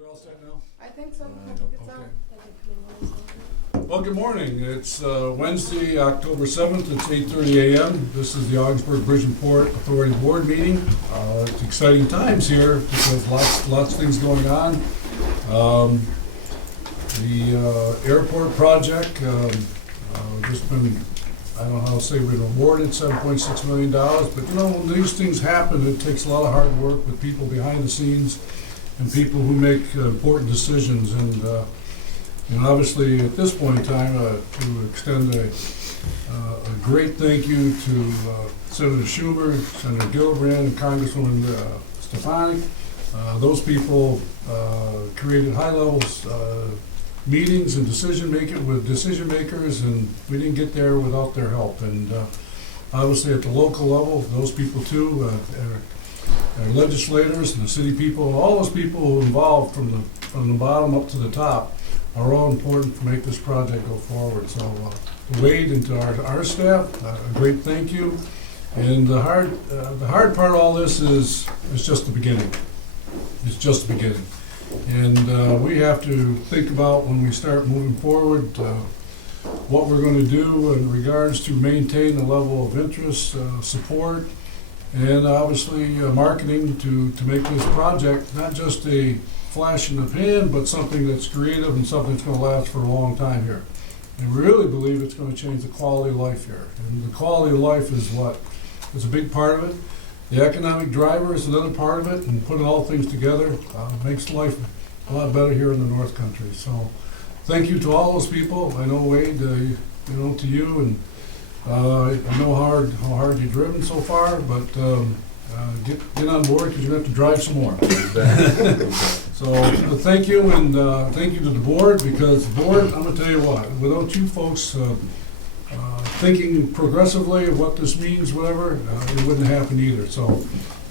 we all set now? I think so. I think it's Okay. out. Well, good morning. It's Wednesday, October 7th. It's 8:30 a.m. This is the Ogdensburg Bridge and Port Authority Board meeting. It's exciting times here because lots of things going on. The airport project, just been, I don't know how to say, we've been awarded $7.6 million, but you know, when these things happen, it takes a lot of hard work with people behind the scenes and people who make important decisions. And obviously, at this point in time, to extend a great thank you to Senator Schumer, Senator Gillibrand, and Congresswoman Stefanik. Those people created high levels meetings and decision makers, and we didn't get there without their help. And obviously, at the local level, those people too, our legislators and the city people, all those people who are involved from the bottom up to the top, are all important to make this project go forward. So Wade and to our staff, a great thank you. And the hard part of all this is just the beginning. It's just the beginning. And we have to think about, when we start moving forward, what we're going to do in regards to maintain the level of interest, support, and obviously marketing to make this project not just a flash in the pan, but something that's creative and something that's going to last for a long time here. And we really believe it's going to change the quality of life here. And the quality of life is a big part of it. The economic driver is another part of it, and putting all things together makes life a lot better here in the North Country. So thank you to all those people. I know, Wade, to you, and I know how hard you've driven so far, but get on board, because you're going to have to drive some more. So thank you, and thank you to the board, because the board, I'm going to tell you what, without you folks thinking progressively of what this means, whatever, it wouldn't happen either. So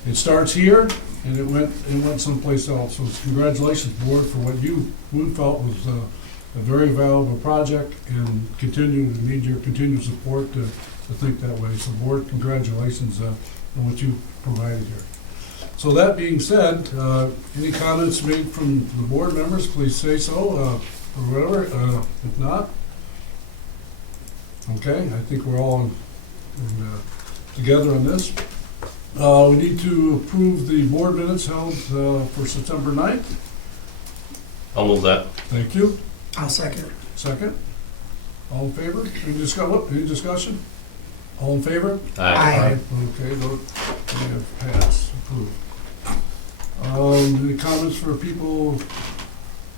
it starts here, and it went someplace else. So congratulations, board, for what you felt was a very valuable project, and need your continued support to think that way. So board, congratulations on what you provided here. So that being said, any comments made from the board members, please say so, or whatever. If not, okay, I think we're all together on this. We need to approve the board minutes held for September 9th. I'll move that. Thank you. I'll second. Second. All in favor? Any discussion? All in favor? Aye. Okay, vote. We have passed. Approved. Any comments for people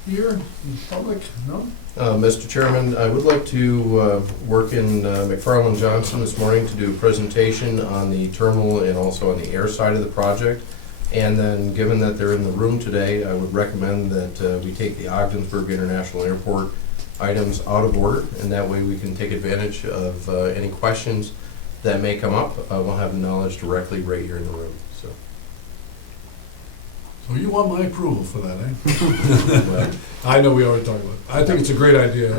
here in the public? No? Mr. Chairman, I would like to work in McFarland Johnson this morning to do a presentation on the terminal and also on the air side of the project. And then, given that they're in the room today, I would recommend that we take the Ogdensburg International Airport items out of order, and that way we can take advantage of any questions that may come up. We'll have the knowledge directly right here in the room. So you want my approval for that, eh? I know we already talked about it. I think it's a great idea,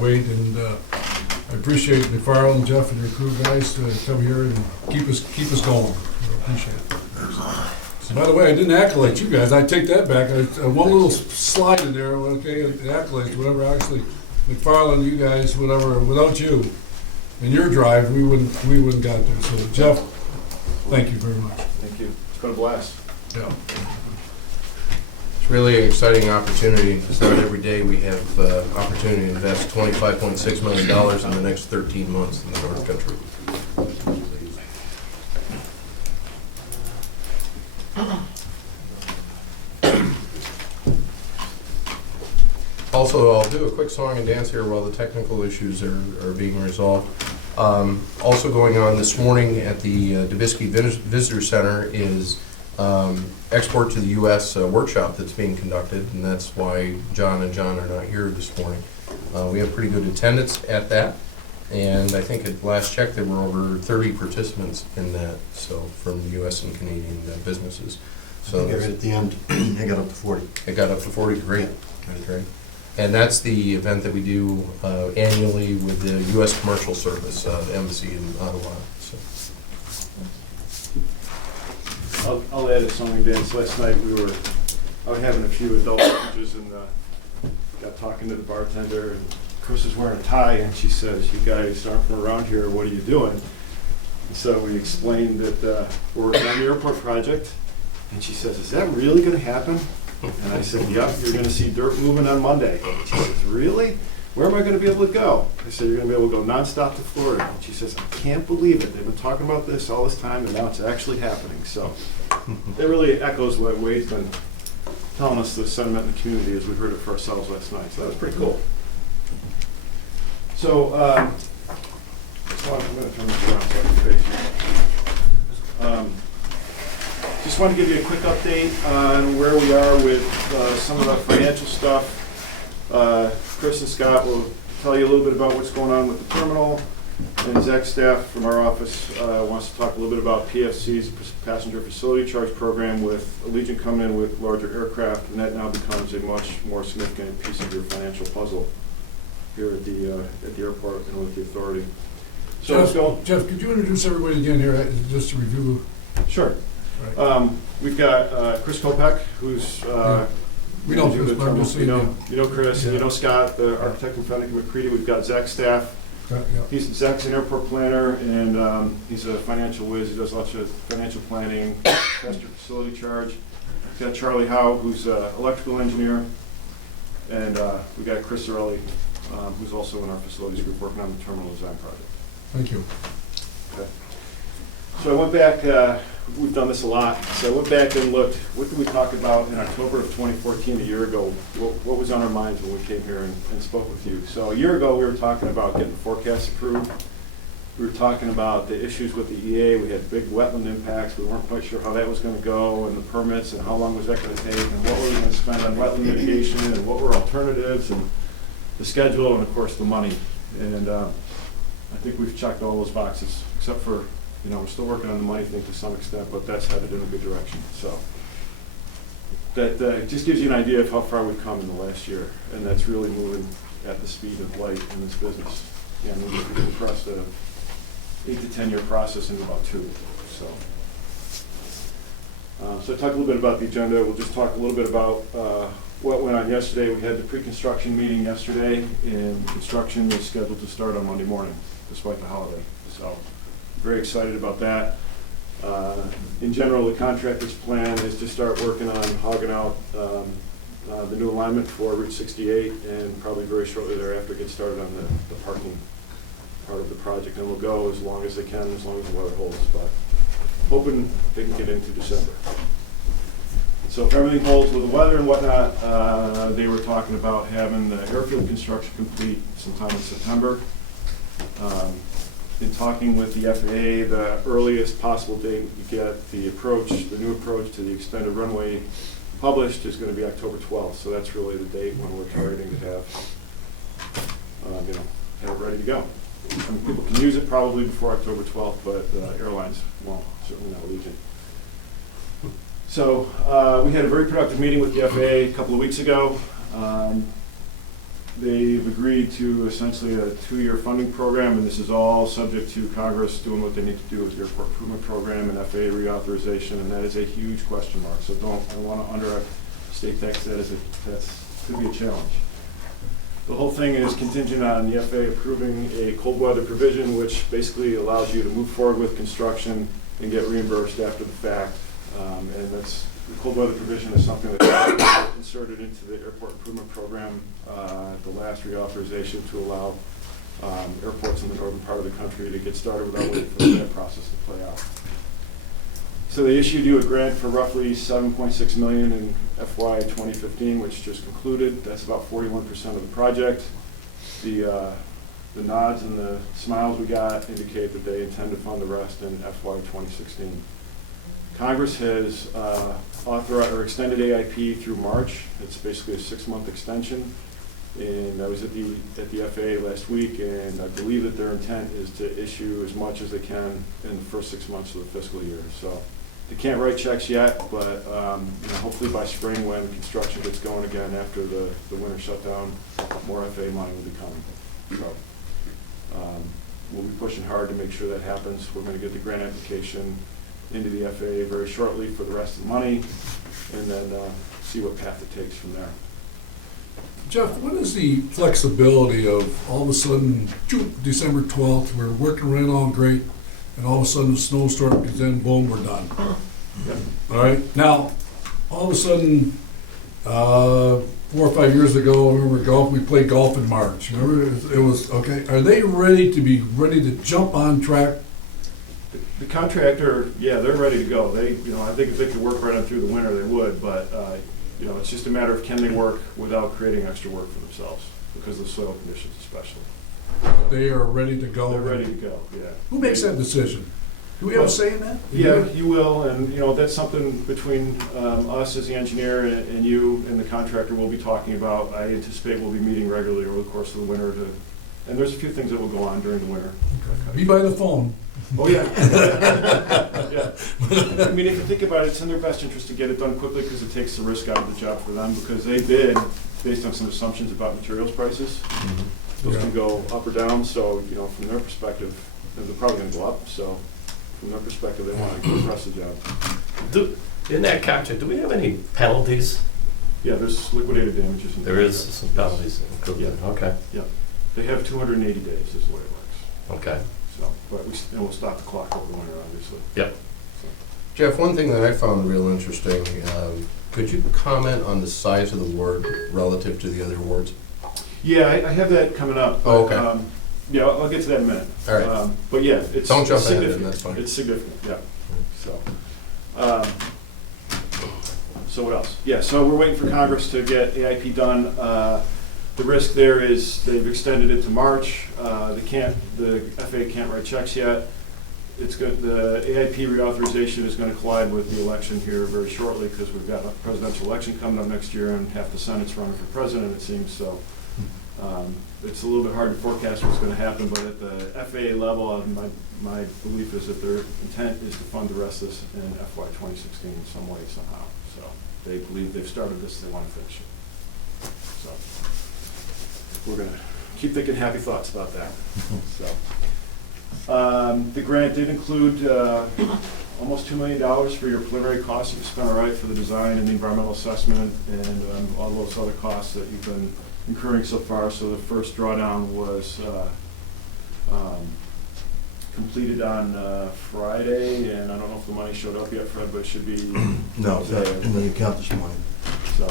Wade, and I appreciate McFarland, Jeff, and your crew guys to come here and keep us going. I appreciate it. So, by the way, I didn't accolade you guys. I take that back. One little slide in there, okay, accolades, whatever. Actually, McFarland, you guys, whatever. Without you and your drive, we wouldn't got there. So, Jeff, thank you very much. Thank you. It's been a blast. Yeah. It's really an exciting opportunity. So every day we have opportunity to invest $25.6 million in the next 13 months in the North Country. Also, I'll do a quick song and dance here while the technical issues are being resolved. Also going on this morning at the Dubisky Visitor Center is export to the U.S. Workshop that's being conducted, and that's why John and John are not here this morning. We have pretty good attendance at that, and I think at last check there were over 30 participants in that, so from U.S. and Canadian businesses. So At the end, I got up to 40. It got up to 40, great. And that's the event that we do annually with the U.S. Commercial Service, the embassy in Ottawa. So. I'll add a song and dance. Last night we were I was having a few adult beverages and got talking to the bartender, and Chris is wearing a tie, and she says, "You guys aren't from around here, what are you doing?" And so we explained that we're working on the airport project, and she says, "Is that really gonna happen?" And I said, "Yep, you're gonna see dirt moving on Monday." And she says, "Really? Where am I gonna be able to go?" I said, "You're gonna be able to go nonstop to Florida." And she says, "I can't believe it. They've been talking about this all this time, and now it's actually happening." So it really echoes what Wade's been telling us, the sentiment in the community, as we heard it for ourselves last night. So that was pretty cool. So, I'm gonna turn this around so I can face you. Just want to give you a quick update on where we are with some of the financial stuff. Chris and Scott will tell you a little bit about what's going on with the terminal, and Zach's staff from our office wants to talk a little bit about PFC's Passenger Facility Charge Program, with Allegiant coming in with larger aircraft, and that now becomes a much more significant piece of your financial puzzle here at the airport and with the authority. So let's go. Jeff, could you introduce everybody again here, just to review? Sure. Right. We've got Chris Kopek, who's We know managing Chris, the but I'm terminal. just saying, You know Chris, and you Yeah. know Scott, the architect and Fennick McCready. We've got Zach's staff. yeah. Zach's an airport planner, and he's a financial whiz. He does lots of financial planning, master facility charge. We've got Charlie Howe, who's an electrical engineer, and we got Chris Early, who's also in our facilities group, working on the terminal design project. Thank you. Okay. So I went back, we've done this a lot, so I went back and looked, what did we talk about in October of 2014, a year ago? What was on our minds when we came here and spoke with you? So a year ago, we were talking about getting forecasts approved. We were talking about the issues with the EA. We had big wetland impacts. We weren't quite sure how that was going to go, and the permits, and how long was that going to take, and what were we going to spend on wetland mitigation, and what were alternatives, and the schedule, and of course, the money. And I think we've checked all those boxes, except for, we're still working on the money thing to some extent, but that's headed in a good direction. So that just gives you an idea of how far we've come in the last year, and that's really moving at the speed of light in this business. Yeah, I mean, we compressed a 8 to 10 year process into about 2. So I talked a little bit about the agenda. We'll just talk a little bit about what went on yesterday. We had the pre-construction meeting yesterday, and construction is scheduled to start on Monday morning, despite the holiday. So very excited about that. In general, the contractor's plan is to start working on hogging out the new alignment for Route 68, and probably very shortly thereafter get started on the parking part of the project. And we'll go as long as they can, as long as the weather holds, but hoping they can get into December. So if everything holds with the weather and whatnot, they were talking about having the airfield construction complete sometime in September. In talking with the FAA, the earliest possible date we get the new approach to the extended runway published is going to be October 12th. So that's really the date when we're targeting to have it ready to go. I mean, people can use it probably before October 12th, but airlines won't, certainly not Allegiant. So we had a very productive meeting with the FAA a couple of weeks ago. They've agreed to essentially a 2-year funding program, and this is all subject to Congress doing what they need to do with the airport improvement program and FAA reauthorization, and that is a huge question mark. So I want to understate that, because that could be a challenge. The whole thing is contingent on the FAA approving a cold weather provision, which basically allows you to move forward with construction and get reimbursed after the fact. And that's, the cold weather provision is something that's inserted into the airport improvement program, the last reauthorization, to allow airports in the northern part of the country to get started without waiting for that process to play out. So they issued you a grant for roughly $7.6 million in FY 2015, which just concluded. That's about 41% of the project. The nods and the smiles we got indicate that they intend to fund the rest in FY 2016. Congress has authorized or extended AIP through March. It's basically a 6-month extension. And I was at the FAA last week, and I believe that their intent is to issue as much as they can in the first 6 months of the fiscal year. So they can't write checks yet, but hopefully by spring, when construction gets going again after the winter shutdown, more FAA money will be coming. So we'll be pushing hard to make sure that happens. We're going to get the grant application into the FAA very shortly for the rest of the money, and then see what path it takes from there. Jeff, what is the flexibility of all of a sudden, December 12th, we're working right along great, and all of a sudden a snowstorm comes in, boom, we're done. Yep. All right, now, all of a sudden, 4 or 5 years ago, I remember golf, we played golf in March. Remember, it was, okay, are they ready to jump on track? The contractor, yeah, they're ready to go. They, I think if they could work right on through the winter, they would, but, it's just a matter of can they work without creating extra work for themselves, because of soil conditions especially. They are ready to go? They're ready to go, yeah. Who makes that decision? Do we have a say in that? Yeah, you will, and, that's something between us as the engineer and you and the contractor will be talking about. I anticipate we'll be meeting regularly over the course of the winter and there's a few things that will go on during the winter. Be by the phone. Oh, yeah. Yeah. I mean, if you think about it, it's in their best interest to get it done quickly because it takes the risk out of the job for them, because they bid based on some assumptions about materials prices. Those can go up or down, so, from their perspective, they're probably gonna go up, so from their perspective, they wanna compress the job. In that capture, do we have any penalties? Yeah, there's liquidated damages. There is some penalties included, okay, They have 280 days is the way it works. okay. So, but we'll stop the clock over the winter, obviously. Yep. Jeff, one thing that I found real interesting, could you comment on the size of the ward relative to the other wards? Yeah, I have that coming up. Oh, but, okay. Yeah, I'll get to that in a minute. All right. But yeah, it's Don't jump it's ahead, significant. then, that's fine. It's significant, yeah. So what else? Yeah, so we're waiting for Congress to get AIP done. The risk there is they've extended it to March. The FAA can't write checks yet. The AIP reauthorization is going to collide with the election here very shortly, because we've got a presidential election coming up next year and half the Senate's running for president, it seems. So it's a little bit hard to forecast what's going to happen, but at the FAA level, my belief is that their intent is to fund the rest of this in FY 2016 in some way, somehow. So they believe they've started this, they want to finish it. So we're going to keep thinking happy thoughts about that. So. The grant did include almost $2 million for your preliminary costs that you spent all right for the design and the environmental assessment and all those other costs that you've been incurring so far. So the first drawdown was completed on Friday, and I don't know if the money showed up yet, Fred, but it should be No, that's in the account this morning. So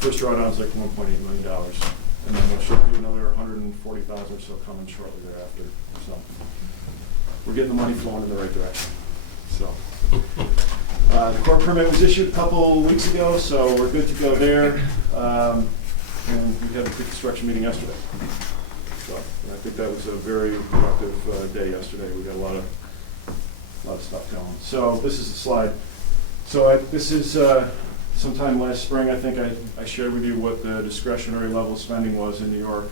first drawdown is like $1.8 million, and then there should be another 140,000 or so coming shortly thereafter. So we're getting the money flowing in the right direction. So the core permit was issued a couple weeks ago, so we're good to go there. And we had a pre-construction meeting yesterday. So I think that was a very productive day yesterday. We got a lot of stuff going. So this is the slide. So this is sometime last spring, I think I shared with you what the discretionary level of spending was in New York.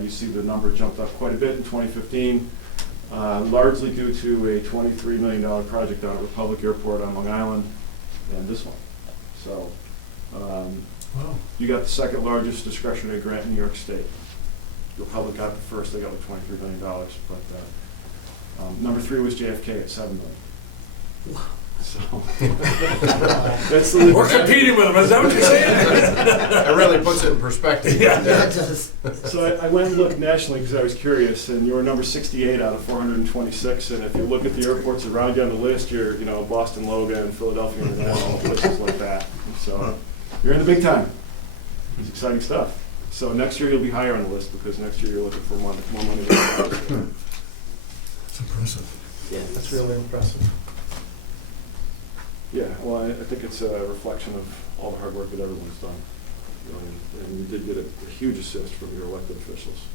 You see the number jumped up quite a bit in 2015, largely due to a $23 million project down at Republic Airport on Long Island, and this one. So you got the second largest discretionary grant in New York State. Republic got the first, they got like $23 million, but number 3 was JFK at $7 million. So that's the We're competing with them, is that what you're saying? That really puts it in perspective. Yeah, it does. So I went and looked nationally because I was curious, and you were number 68 out of 426. And if you look at the airports around you on the list, you're Boston Logan, Philadelphia International, places like that. So you're in the big time. It's exciting stuff. So next year you'll be higher on the list because next year you're looking for more money. It's impressive. Yeah, that's really impressive. Yeah, well, I think it's a reflection of all the hard work that everyone's done. And you did get a huge assist from your elected officials.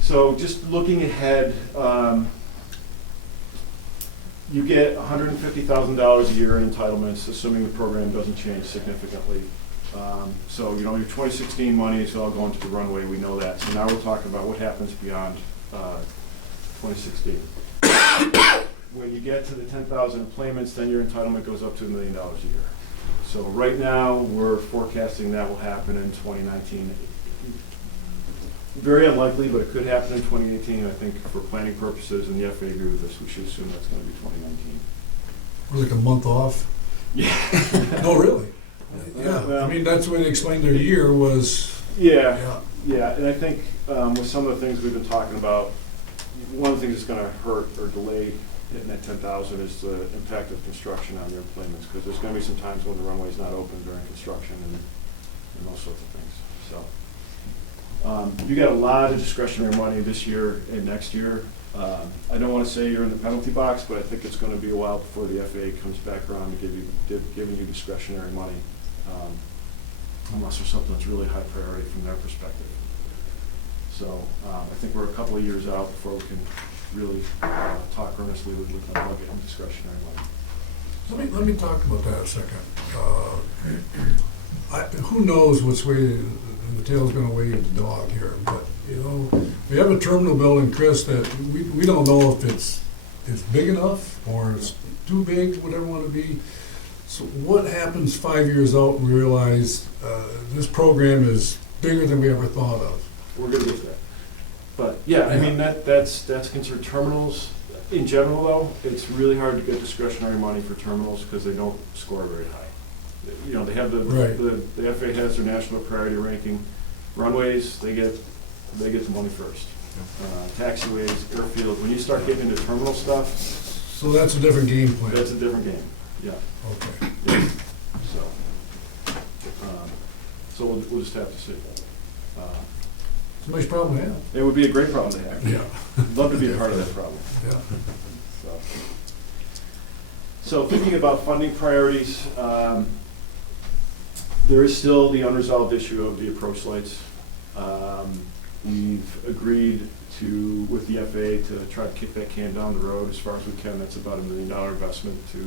So just looking ahead, you get $150,000 a year in entitlements, assuming the program doesn't change significantly. So, your 2016 money is all going to the runway, we know that. So now we're talking about what happens beyond 2016. When you get to the 10,000 employments, then your entitlement goes up to $1 million a year. So right now, we're forecasting that will happen in 2019. Very unlikely, but it could happen in 2018. I think for planning purposes, and the FAA agree with this, we should assume that's going to be 2019. We're like a month off. Yeah. No, really? Yeah, I mean, that's the way they explained their year was, Yeah, yeah. yeah, and I think with some of the things we've been talking about, one of the things that's gonna hurt or delay hitting that 10,000 is the impact of construction on your employments, because there's gonna be some times when the runway's not open during construction and those sorts of things, so. You got a lot of discretionary money this year and next year. I don't wanna say you're in the penalty box, but I think it's gonna be a while before the FAA comes back around to giving you discretionary money, unless there's something that's really high priority from their perspective. So I think we're a couple of years out before we can really talk earnestly with my budget and discretionary money. Let me talk about that a second. Who knows which way the tail's gonna wave the dog here, but, you know, we have a terminal building, Chris, that we don't know if it's big enough or it's too big, whatever it wanna be. So what happens 5 years out and we realize this program is bigger than we ever thought of? We're gonna get to that. But yeah, I mean, that's concerned. Terminals, in general though, it's really hard to get discretionary money for terminals because they don't score very high. You know, they have Right. the FAA has their national priority ranking. Runways, they get the money first. Taxiways, airfields, when you start getting into terminal stuff, So that's a different game plan. that's a different game, yeah. Okay. Yeah. So we'll just have to see. It's a nice problem to have. It would be a great problem to have. Yeah. Love to be a part of that problem. Yeah. So thinking about funding priorities, there is still the unresolved issue of the approach lights. We've agreed with the FAA to try to kick that can down the road as far as we can. That's about $1 million investment to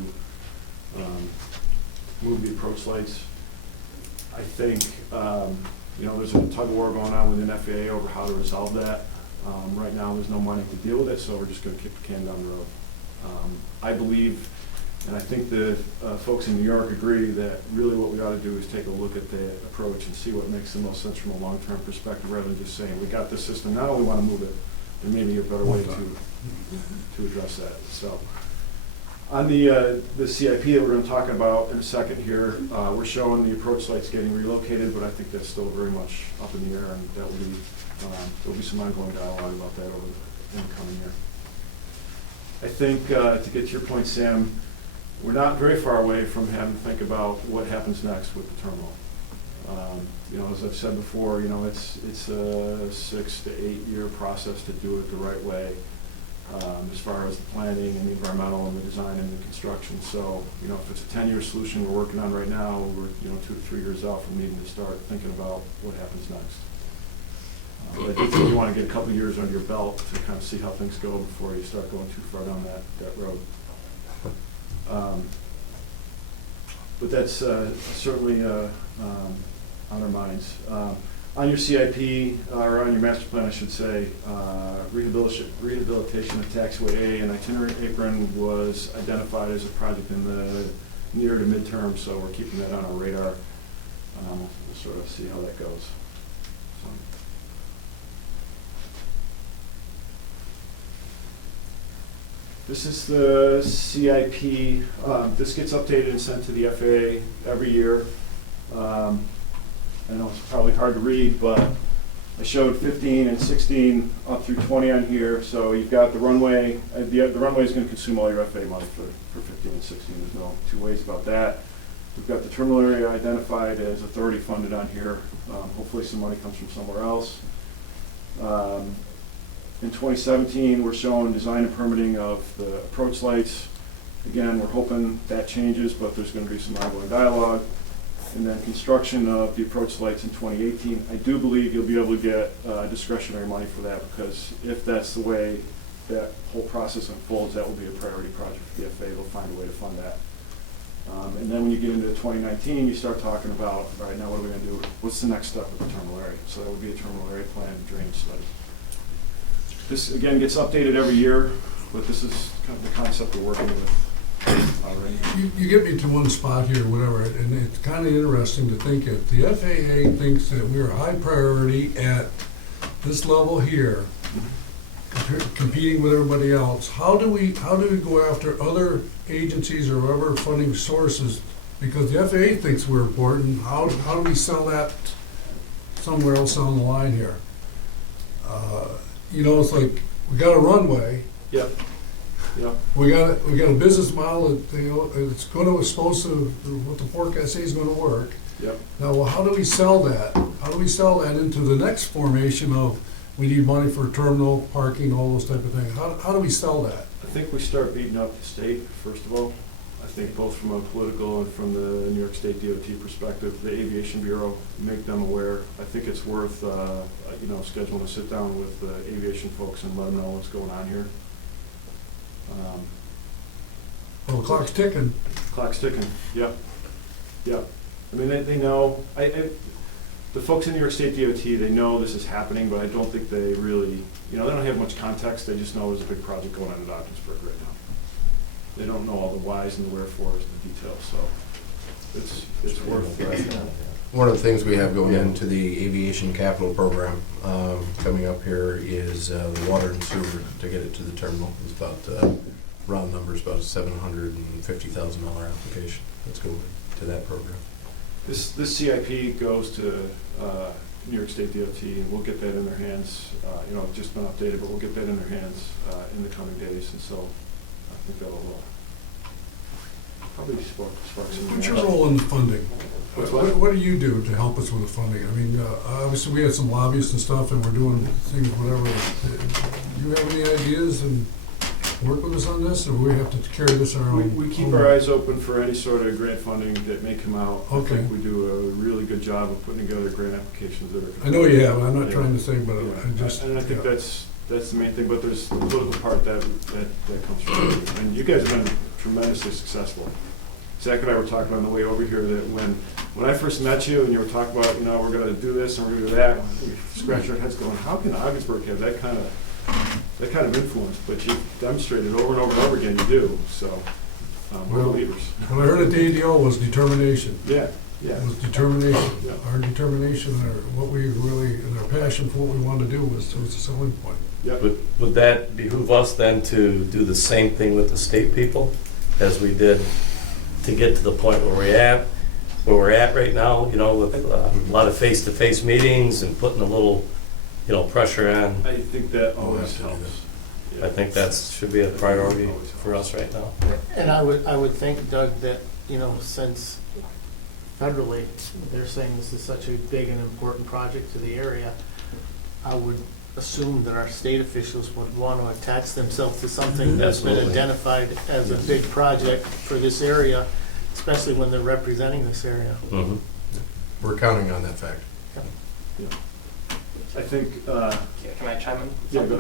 move the approach lights. I think, there's a tug of war going on within FAA over how to resolve that. Right now, there's no money to deal with it, so we're just gonna kick the can down the road. I believe, and I think the folks in New York agree, that really what we ought to do is take a look at the approach and see what makes the most sense from a long-term perspective, rather than just saying, we got this system now, we wanna move it. There may be a better way to address that, so. On the CIP that we're gonna talk about in a second here, we're showing the approach lights getting relocated, but I think that's still very much up in the air, and that will be, there'll be some ongoing dialogue about that in the coming year. I think, to get to your point, Sam, we're not very far away from having to think about what happens next with the terminal. As I've said before, it's a 6 to 8 year process to do it the right way. As far as the planning and the environmental and the design and the construction. So, if it's a 10-year solution we're working on right now, we're, 2 to 3 years out from needing to start thinking about what happens next. But I do think you want to get a couple years under your belt to kind of see how things go before you start going too far down that road. But that's certainly on our minds. On your CIP, or on your master plan, I should say, rehabilitation of taxiway A and itinerary apron was identified as a project in the near to midterm, so we're keeping that on our radar. We'll sort of see how that goes. This is the CIP. This gets updated and sent to the FAA every year. I know it's probably hard to read, but I showed 15 and 16 up through 20 on here. So you've got the runway. The runway is going to consume all your FAA money for 15 and 16. There's no two ways about that. We've got the terminal area identified as authority funded on here. Hopefully some money comes from somewhere else. In 2017, we're showing design and permitting of the approach lights. Again, we're hoping that changes, but there's going to be some ongoing dialogue. And then construction of the approach lights in 2018. I do believe you'll be able to get discretionary money for that, because if that's the way that whole process unfolds, that will be a priority project for the FAA. They'll find a way to fund that. And then when you get into 2019, you start talking about, all right, now what are we going to do? What's the next step with the terminal area? So that would be a terminal area plan and drainage study. This, again, gets updated every year, but this is kind of the concept we're working with already. You get me to one spot here, whatever, and it's kind of interesting to think if the FAA thinks that we're a high priority at this level here, competing with everybody else, how do we go after other agencies or other funding sources because the FAA thinks we're important, how do we sell that somewhere else on the line here? You know, it's like, we got a runway, Yep, yep. we got a business model that, you know, it's supposed to, what the forecast says is gonna work. Yep. Now, well, how do we sell that? How do we sell that into the next formation of, we need money for terminal, parking, all those type of things? How do we sell that? I think we start beating up the state, first of all. I think both from a political and from the New York State DOT perspective, the Aviation Bureau, make them aware. I think it's worth, you know, scheduling a sit-down with the aviation folks and let them know what's going on here. Well, the clock's ticking. Clock's ticking, yep, yep. I mean, they know, the folks in New York State DOT, they know this is happening, but I don't think they really, you know, they don't have much context, they just know there's a big project going on in Ogdensburg right now. They don't know all the whys and the wherefores, the details, so it's worth, One of the things we have going into the aviation capital program coming up here is the water and sewer to get it to the terminal. It's about, round numbers, about a $750,000 application that's going to that program. This CIP goes to New York State DOT, and we'll get that in their hands. You know, it's just been updated, but we'll get that in their hands in the coming days, and so I think that'll probably spark some. What's your role in the funding? What's What do you do to help us with the funding? I mean, obviously, we had some lobbyists and stuff, and we're doing things, whatever. Do you have any ideas and work with us on this, or we have to carry this on our own? We keep our eyes open for any sort of grant funding that may come out. Okay. I think we do a really good job of putting together grant applications that are. I know you have, I'm not Yeah. trying to say, but Yeah. I just. And I think yeah. that's the main thing, but there's the political part that comes from it. And you guys have been tremendously successful. Zach and I were talking about on the way over here that when I first met you and you were talking about, you know, we're gonna do this and we're gonna do that, we scratch our heads going, how can Ogdensburg have that kind of influence? But you've demonstrated over and over and over again you do, so we're Well, leaders. What I heard at the ADO was determination. Yeah, yeah. It was determination. Yeah. Our determination, what we really, and our passion for what we wanted to do was a selling point. Yeah. Would that behoove us then to do the same thing with the state people as we did to get to the point where we're at right now, you know, with a lot of face-to-face meetings and putting a little, you know, pressure on? I think that We'll always have to do helps. I think that should be a priority for us right now. And I would think, Doug, that, you know, since federally, they're saying this is such a big and important project to the area, I would assume that our state officials would want to attach themselves to something that's been Absolutely. identified as a big project for this area, especially when they're representing this area. Mhm. We're counting on that fact. I think, Can I chime in? Yeah, go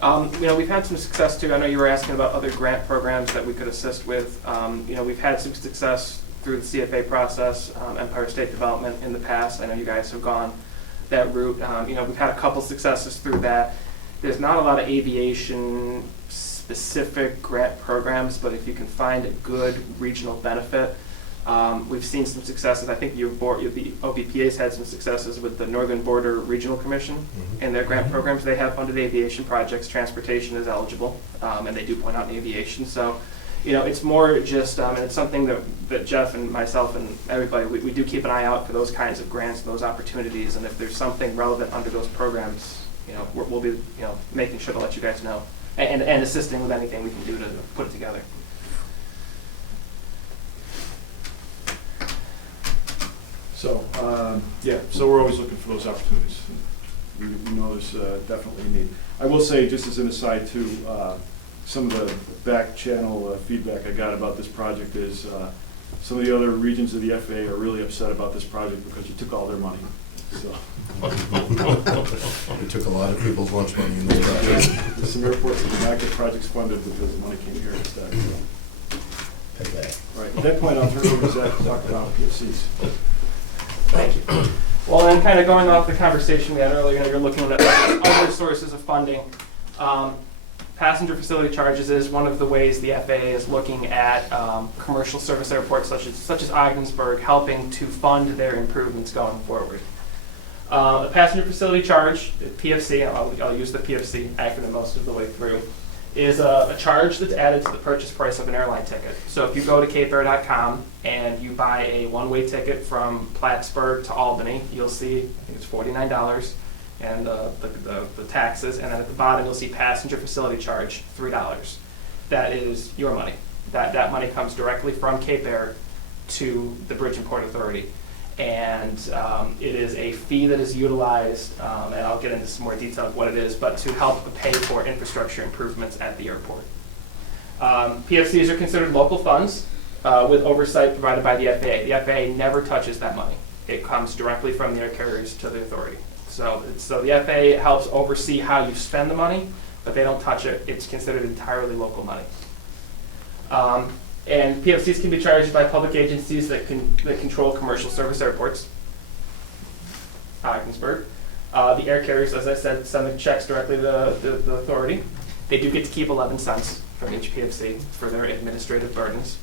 Something, you know, we've had some success too. I know you were asking about other grant programs that we could assist with. You know, we've had some success through the CFA process, Empire State Development in the past. I know you guys have gone that route. You know, we've had a couple successes through that. There's not a lot of aviation specific grant programs, but if you can find a good regional benefit, we've seen some successes. I think the OBPA's had some successes with the Northern Border Regional Commission and their grant programs. They have funded aviation projects. Transportation is eligible, and they do point out in aviation. So, you know, it's more just, and it's something that Jeff and myself and everybody, we do keep an eye out for those kinds of grants and those opportunities. And if there's something relevant under those programs, you know, we'll be, you know, making sure to let you guys know and assisting with anything we can do to put it together. so, yeah, so we're always looking for those opportunities. We know there's definitely a need. I will say, just as an aside too, some of the back channel feedback I got about this project is some of the other regions of the FAA are really upset about this project because you took all their money. So, We took a lot of people's lunch money in this project. there's some airports that did not get projects funded because the money came here instead. Right, at that point, I'll turn it over to Zach to talk about PFCs. Thank you. Well, then kind of going off the conversation we had earlier, you're looking at other sources of funding. Passenger facility charges is one of the ways the FAA is looking at commercial service airports such as Ogdensburg, helping to fund their improvements going forward. A passenger facility charge, PFC, I'll use the PFC acronym most of the way through, is a charge that's added to the purchase price of an airline ticket. So if you go to capeair.com and you buy a one-way ticket from Plattsburgh to Albany, you'll see, I think it's $49, and the taxes, and then at the bottom you'll see passenger facility charge, $3. That is your money. That money comes directly from Cape Air to the Bridge and Port Authority. And it is a fee that is utilized, and I'll get into some more detail of what it is, but to help pay for infrastructure improvements at the airport. PFCs are considered local funds with oversight provided by the FAA. The FAA never touches that money. It comes directly from the air carriers to the authority. So the FAA helps oversee how you spend the money, but they don't touch it. It's considered entirely local money. And PFCs can be charged by public agencies that control commercial service airports. Ogdensburg. The air carriers, as I said, send the checks directly to the authority. They do get to keep 11 cents from each PFC for their administrative burdens.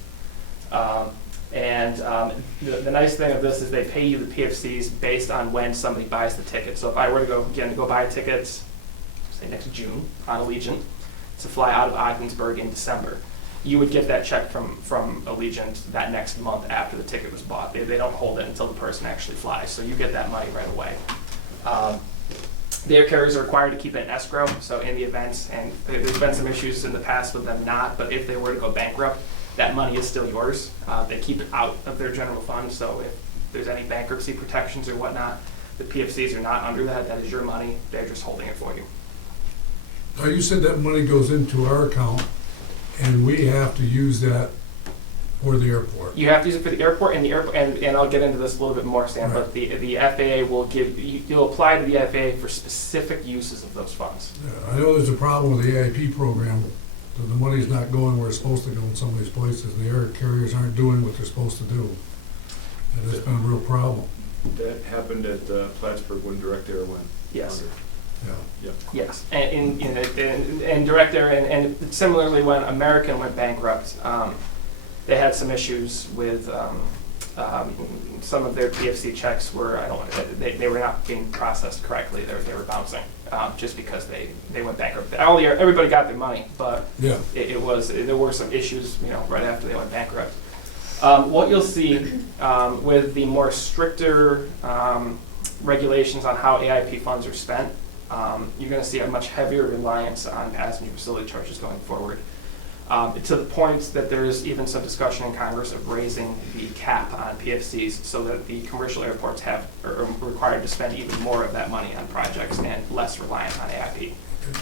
The nice thing of this is they pay you the PFCs based on when somebody buys the ticket. So if I were to go buy tickets, say next June on Allegiant, to fly out of Ogdensburg in December, you would get that check from Allegiant that next month after the ticket was bought. They don't hold it until the person actually flies, so you get that money right away. The air carriers are required to keep it in escrow, so in the event, and there's been some issues in the past with them not, but if they were to go bankrupt, that money is still yours. They keep it out of their general fund, so if there's any bankruptcy protections or whatnot, the PFCs are not under that. That is your money. They're just holding it for you. Now, you said that money goes into our account, and we have to use that for the airport. You have to use it for the airport, and and I'll get into this a little bit more, Sam. Right. But the FAA will you'll apply to the FAA for specific uses of those funds. Yeah, I know there's a problem with the AIP program, that the money's not going where it's supposed to go in some of these places. The air carriers aren't doing what they're supposed to do. And it's been a real problem. That happened at Plattsburgh when Direct Air went. Yes. Yeah. Yes, and Direct Air, and similarly when American went bankrupt, they had some issues with some of their PFC checks were they were not being processed correctly. They were bouncing just because they went bankrupt. Everybody got their money, but Yeah. there were some issues right after they went bankrupt. What you'll see with the more stricter regulations on how AIP funds are spent, you're going to see a much heavier reliance on passenger facility charges going forward. To the point that there's even some discussion in Congress of raising the cap on PFCs so that the commercial airports are required to spend even more of that money on projects and less reliant on AIP.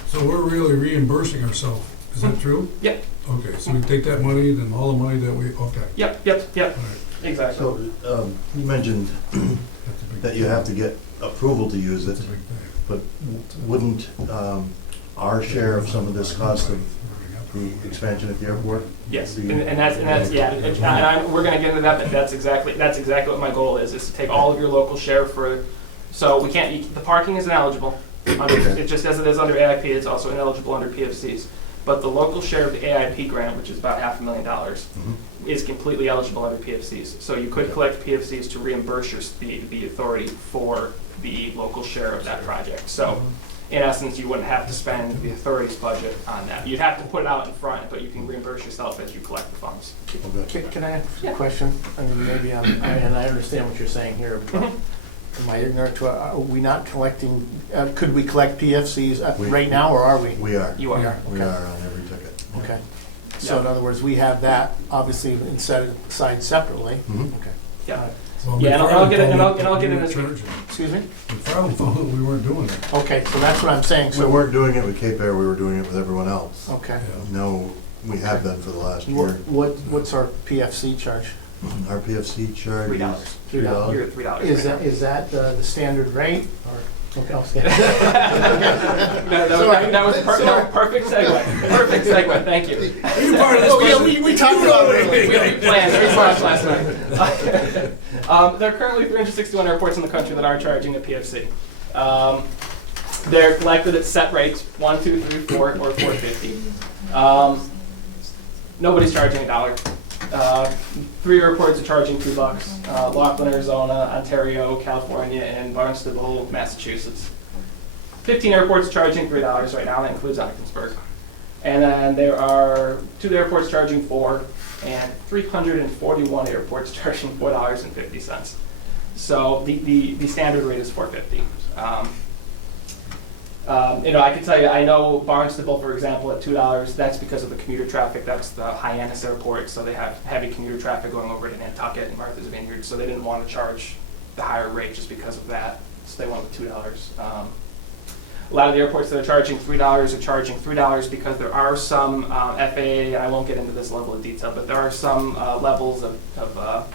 So we're really reimbursing ourselves. Is that true? Yep. Okay, so we take that money, then all the money that we, okay. Yep. All right. Exactly. So, you mentioned That's a big that you have to get approval to use That's it, a big thing. but wouldn't our share of some of this cost of the expansion at the airport? Yes, be- and that's yeah. We're going to get into that, but that's exactly what my goal is to take all of your local share for. So we can't. The parking is ineligible. It just as it is under AIP, it's also ineligible under PFCs. But the local share of the AIP grant, which is about $500,000, is completely eligible under PFCs. So you could collect PFCs to reimburse the authority for the local share of that project. So in essence, you wouldn't have to spend the authority's budget on that. You'd have to put it out in front, but you can reimburse yourself as you collect the funds. Can I ask a Yeah. question? I mean, maybe and I understand what you're saying here, but am I ignorant to, are we not collecting, could we collect PFCs right now, or are we? We are. You are. Yeah. We Okay. are on every ticket. Okay. So in Yeah. other words, we have that obviously set aside separately. Mhm. Okay. Yeah. All right. Well, Yeah, and I'll McFarland get it- and I'll- told and I'll me get we into weren't this. charging. Excuse me? McFarland told me we weren't doing it. Okay, so that's what I'm saying, We so weren't doing it with Cape Air, we were doing it with everyone else. okay. Yeah. No, we have been for the last year. What's our PFC charge? Our PFC charge is $3. $3. You're at $3 Is right that the standard rate, or? Okay, I'll stand. now. That was perfect segue. Perfect segue. Thank you. You're part of this. Oh, yeah, budget. we talked about it earlier. We planned very much last night. There are currently 361 airports in the country that are charging a PFC. They're collected at set rates, 1, 2, 3, 4, or $4.50. Nobody's charging $1. 3 airports are charging $2. Laughlin, Arizona, Ontario, California, and Barnstable, Massachusetts. 15 airports are charging $3 right now. That includes Ogdensburg. And then there are 2 airports charging $4, and 341 airports charging $4.50. So the standard rate is $4.50. I can tell you, I know Barnstable, for example, at $2, that's because of the commuter traffic. That's the Hyannis Airport, so they have heavy commuter traffic going over to Nantucket and Martha's Vineyard, so they didn't want to charge the higher rate just because of that, so they went with $2. A lot of the airports that are charging $3 are charging $3 because there are some FAA, and I won't get into this level of detail, but there are some levels of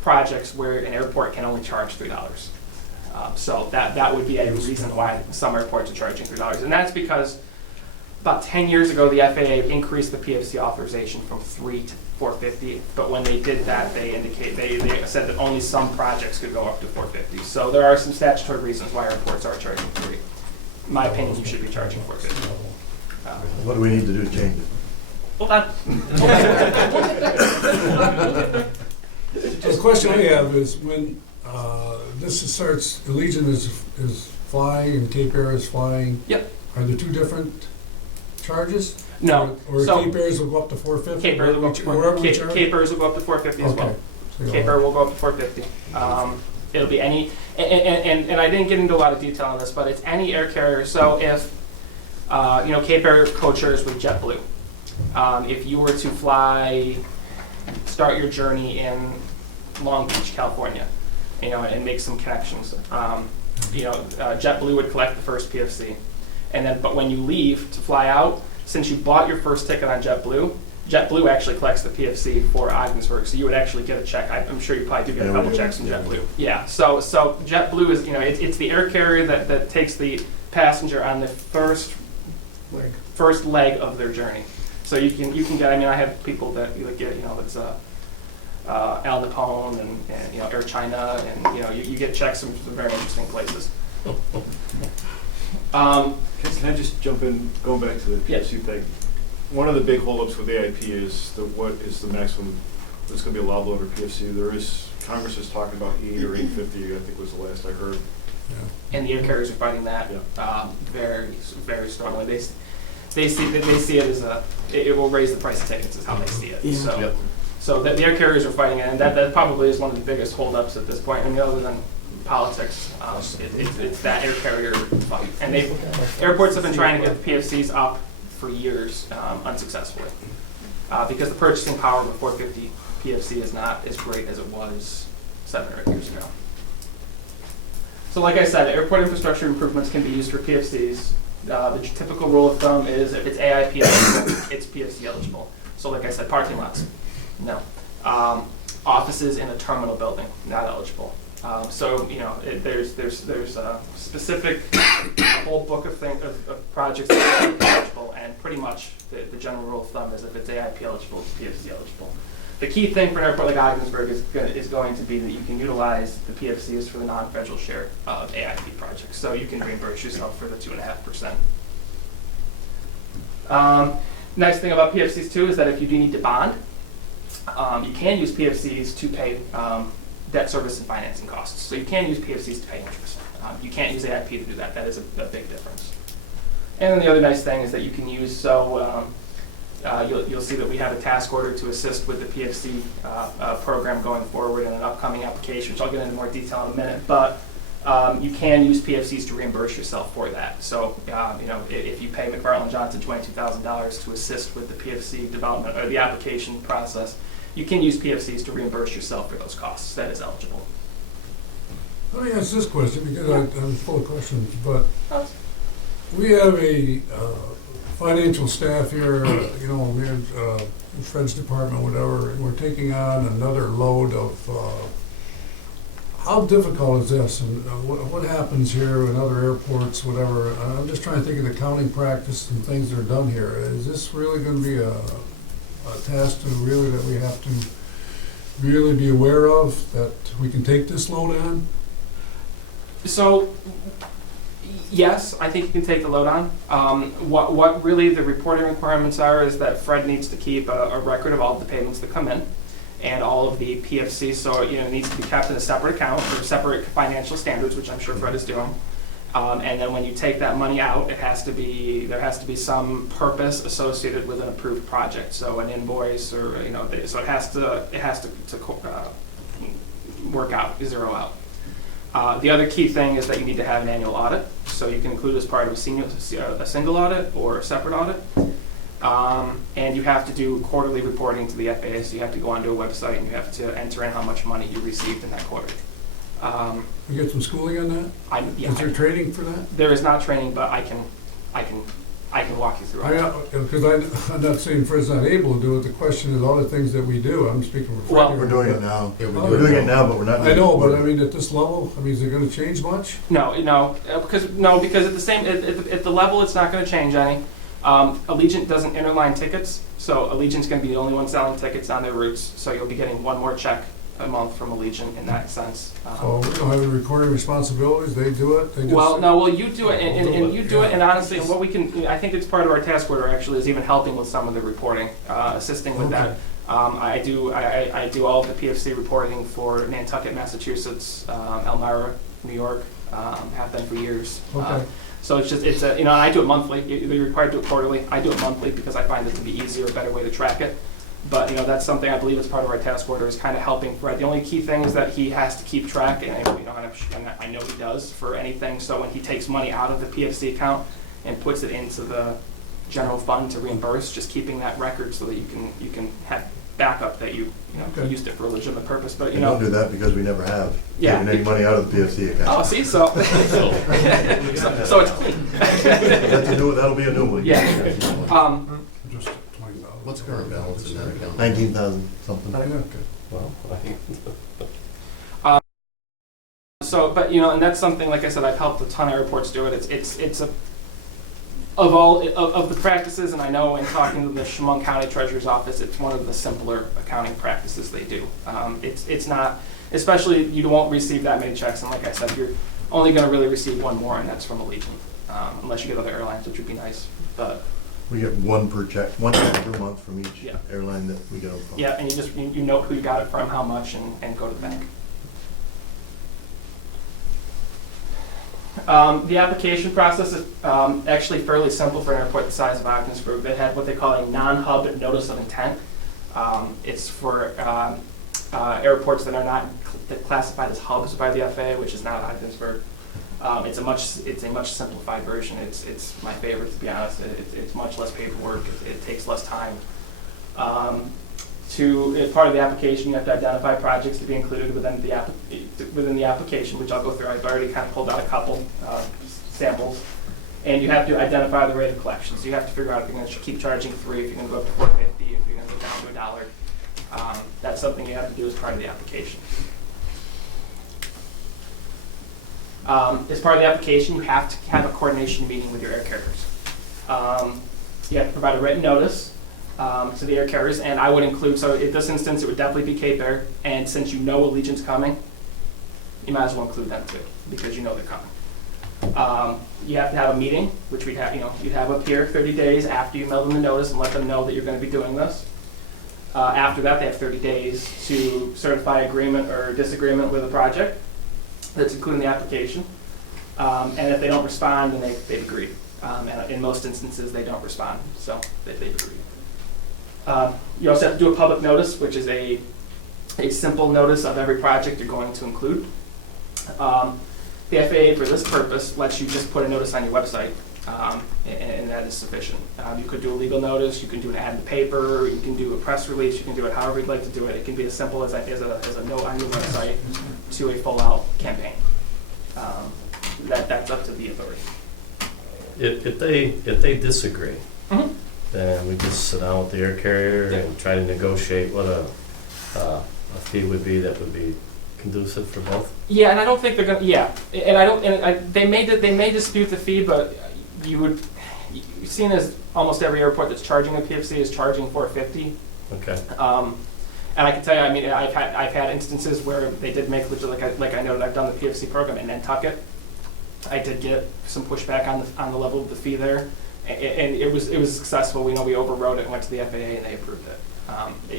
projects where an airport can only charge $3. So that would be a reason why some airports are charging $3. And that's because about 10 years ago, the FAA increased the PFC authorization from $3 to $4.50. But when they did that, they said that only some projects could go up to $4.50. So there are some statutory reasons why airports are charging $3. In my opinion, you should be charging $4.50. What do we need to do to change it? Well, that. So the question I have is when this starts, Allegiant is flying and Cape Air is flying. Yep. Are there two different charges? No. Or So- Cape Airs will go up to $4.50? Cape Airs will go up to Wherever we charge? Cape Airs will go up to $4.50 as well. Okay. So Cape Air will go up to $4.50. It'll be any, and I didn't get into a lot of detail on this, but it's any air carrier. So if, Cape Air co-shares with JetBlue. If you were to start your journey in Long Beach, California, and make some connections, JetBlue would collect the first PFC. But when you leave to fly out, since you bought your first ticket on JetBlue, JetBlue actually collects the PFC for Ogdensburg, so you would actually get a check. I'm sure you probably do get a couple checks from JetBlue. Yeah, so JetBlue is, it's the air carrier that takes the passenger on the first leg of their journey. So you can get, I have people that get, it's Al Napone and Air China, and you get checks from some very interesting places. Can I just jump in, going back to the PFC thing? One of the big holdups with AIP is what is the maximum that's going to be allowable under PFC. Congress is talking about 8 or 850, I think was the last I heard. Yeah. And the air carriers are fighting that very, very strongly. They see it as it will raise the price of tickets is how they see it. Yeah. So the air carriers are fighting it, and that probably is one of the biggest holdups at this point. And other than politics, it's that air carrier fight. And airports have been trying to get the PFCs up for years unsuccessfully because the purchasing power of a 450 PFC is not as great as it was 7 or 8 years ago. So like I said, airport infrastructure improvements can be used for PFCs. The typical rule of thumb is if it's AIP eligible, it's PFC eligible. So like I said, parking lots, no. Offices in a terminal building, not eligible. There's a specific whole book of projects that are eligible, and pretty much the general rule of thumb is if it's AIP eligible, it's PFC eligible. The key thing for an airport like Ogdensburg is going to be that you can utilize the PFCs for the non-federal share of AIP projects, so you can reimburse yourself for the 2.5%. Nice thing about PFCs too is that if you do need to bond, you can use PFCs to pay debt service and financing costs. So you can use PFCs to pay interest. You can't use AIP to do that. That is a big difference. And then the other nice thing is that you can use, you'll see that we have a task order to assist with the PFC program going forward in an upcoming application, which I'll get into more detail in a minute. But you can use PFCs to reimburse yourself for that. So if you pay McFarland Johnson $22,000 to assist with the PFC development or the application process, you can use PFCs to reimburse yourself for those costs. That is eligible. Let me ask this question because I'm full of questions, but we have a financial staff here, we're in Fred's department, whatever, and we're taking on another load of, how difficult is this, and what happens here in other airports, whatever? I'm just trying to think of the accounting practice and things that are done here. Is this really going to be a task that we have to really be aware of, that we can take this load on? So, yes, I think you can take the load on. What really the reporting requirements are is that Fred needs to keep a record of all the payments that come in and all of the PFCs, so it needs to be kept in a separate account for separate financial standards, which I'm sure Fred is doing. And then when you take that money out, there has to be some purpose associated with an approved project. So an invoice or, so it has to work out, zero out. The other key thing is that you need to have an annual audit. So you can include as part of a single audit or a separate audit. And you have to do quarterly reporting to the FAA. So you have to go onto a website and you have to enter in how much money you received in that quarter. You get some schooling on that? Is there training for that? There is not training, but I can walk you through it. Because I'm not saying Fred's not able to do it, the question is all the things that we do, I'm speaking for Fred. Well, here. We're doing it now. Yeah, Oh, We're doing it now, but we're not. I know, but I mean, at this level, is it gonna change much? No, because at the level it's not going to change any. Allegiant doesn't interline tickets, so Allegiant's going to be the only one selling tickets on their routes. So you'll be getting one more check a month from Allegiant in that sense. So we don't have any recording responsibilities, they do it, they just. You do it, and you do it, and honestly, what we can, I think it's part of our task order actually, is even helping with some of the reporting, assisting with that. I do all of the PFC reporting for Nantucket, Massachusetts, Elmira, New York, have been for years. Okay. So and I do it monthly. You're required to do it quarterly. I do it monthly because I find it to be easier, a better way to track it. But that's something I believe is part of our task order, is kind of helping Fred. The only key thing is that he has to keep track, and I know he does for anything. So when he takes money out of the PFC account and puts it into the general fund to reimburse, just keeping that record so that you can have backup that you Okay. used it for a legitimate purpose. But We don't do that because we never have Yeah. taken any money out of the PFC account. oh, see, so so it's clean. That'll be a new one. Yeah. Just $20. What's current balance in that account? 19,000 something. Yeah, okay. Well, So, but and that's something, like I said, I've helped a ton of airports do it. It's of the practices, and I know in talking to the Chemung County Treasurer's Office, it's one of the simpler accounting practices they do. It's not, especially you won't receive that many checks, and like I said, you're only going to really receive one more, and that's from Allegiant, unless you get other airlines, which would be nice. But We get one check per month from each Yeah. airline that we get them from. yeah, and you just you note who you got it from, how much, and go to the bank. The application process is actually fairly simple for an airport the size of Ogdensburg. They had what they call a non-hub notice of intent. It's for airports that are not classified as hubs by the FAA, which is not Ogdensburg. It's a much simplified version. It's my favorite, to be honest. It's much less paperwork. It takes less time. As part of the application, you have to identify projects to be included within the application, which I'll go through. I've already kind of pulled out a couple samples. And you have to identify the rate of collection. So you have to figure out if you're going to keep charging $3, if you're going to go up to $4.50, if you're going to go down to $1. That's something you have to do as part of the application. As part of the application, you have to have a coordination meeting with your air carriers. You have to provide a written notice to the air carriers, and I would include, so in this instance, it would definitely be Cape Air, and since you know Allegiant's coming, you might as well include them too, because you know they're coming. You have to have a meeting, which we'd have, you'd have up here 30 days after you mail them the notice and let them know that you're going to be doing this. After that, they have 30 days to certify agreement or disagreement with a project that's included in the application. And if they don't respond, then they've agreed. And in most instances, they don't respond, so they've agreed. You also have to do a public notice, which is a simple notice of every project you're going to include. The FAA, for this purpose, lets you just put a notice on your website, and that is sufficient. You could do a legal notice, you can do an ad in the paper, you can do a press release, you can do it however you'd like to do it. It can be as simple as a note on your website to a full-out campaign. That's up to the authority. if they disagree, Mhm. then we just sit down with the air carrier Yeah. and try to negotiate what a fee would be that would be conducive for both. Yeah, and I don't think they're gonna. Yeah, they may dispute the fee, but you've seen as almost every airport that's charging a PFC is charging $4.50. Okay. And I can tell you, I mean, I've had instances where they did make like I noted, I've done the PFC program in Nantucket. I did get some pushback on the level of the fee there, And it was successful. We know we overrode it and went to the FAA and they approved it.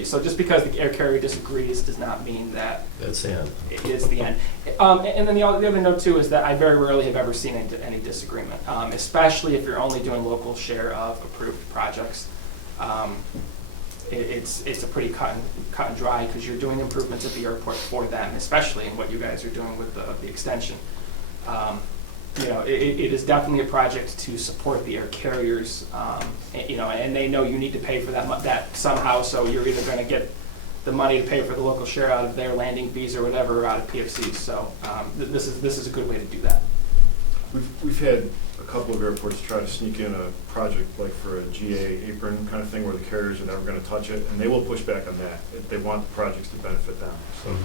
So just because the air carrier disagrees does not mean that That's the end. it is the end. And then the other note too is that I very rarely have ever seen any disagreement, especially if you're only doing local share of approved projects. It's a pretty cut and dry because you're doing improvements at the airport for them, especially in what you guys are doing with the extension. It is definitely a project to support the air carriers, and they know you need to pay for that somehow, so you're either going to get the money to pay for the local share out of their landing fees or whatever, or out of PFCs, so this is a good way to do that. We've had a couple of airports try to sneak in a project like for a GA apron kind of thing where the carriers are never going to touch it, and they will push back on that. They want the projects to benefit them. So.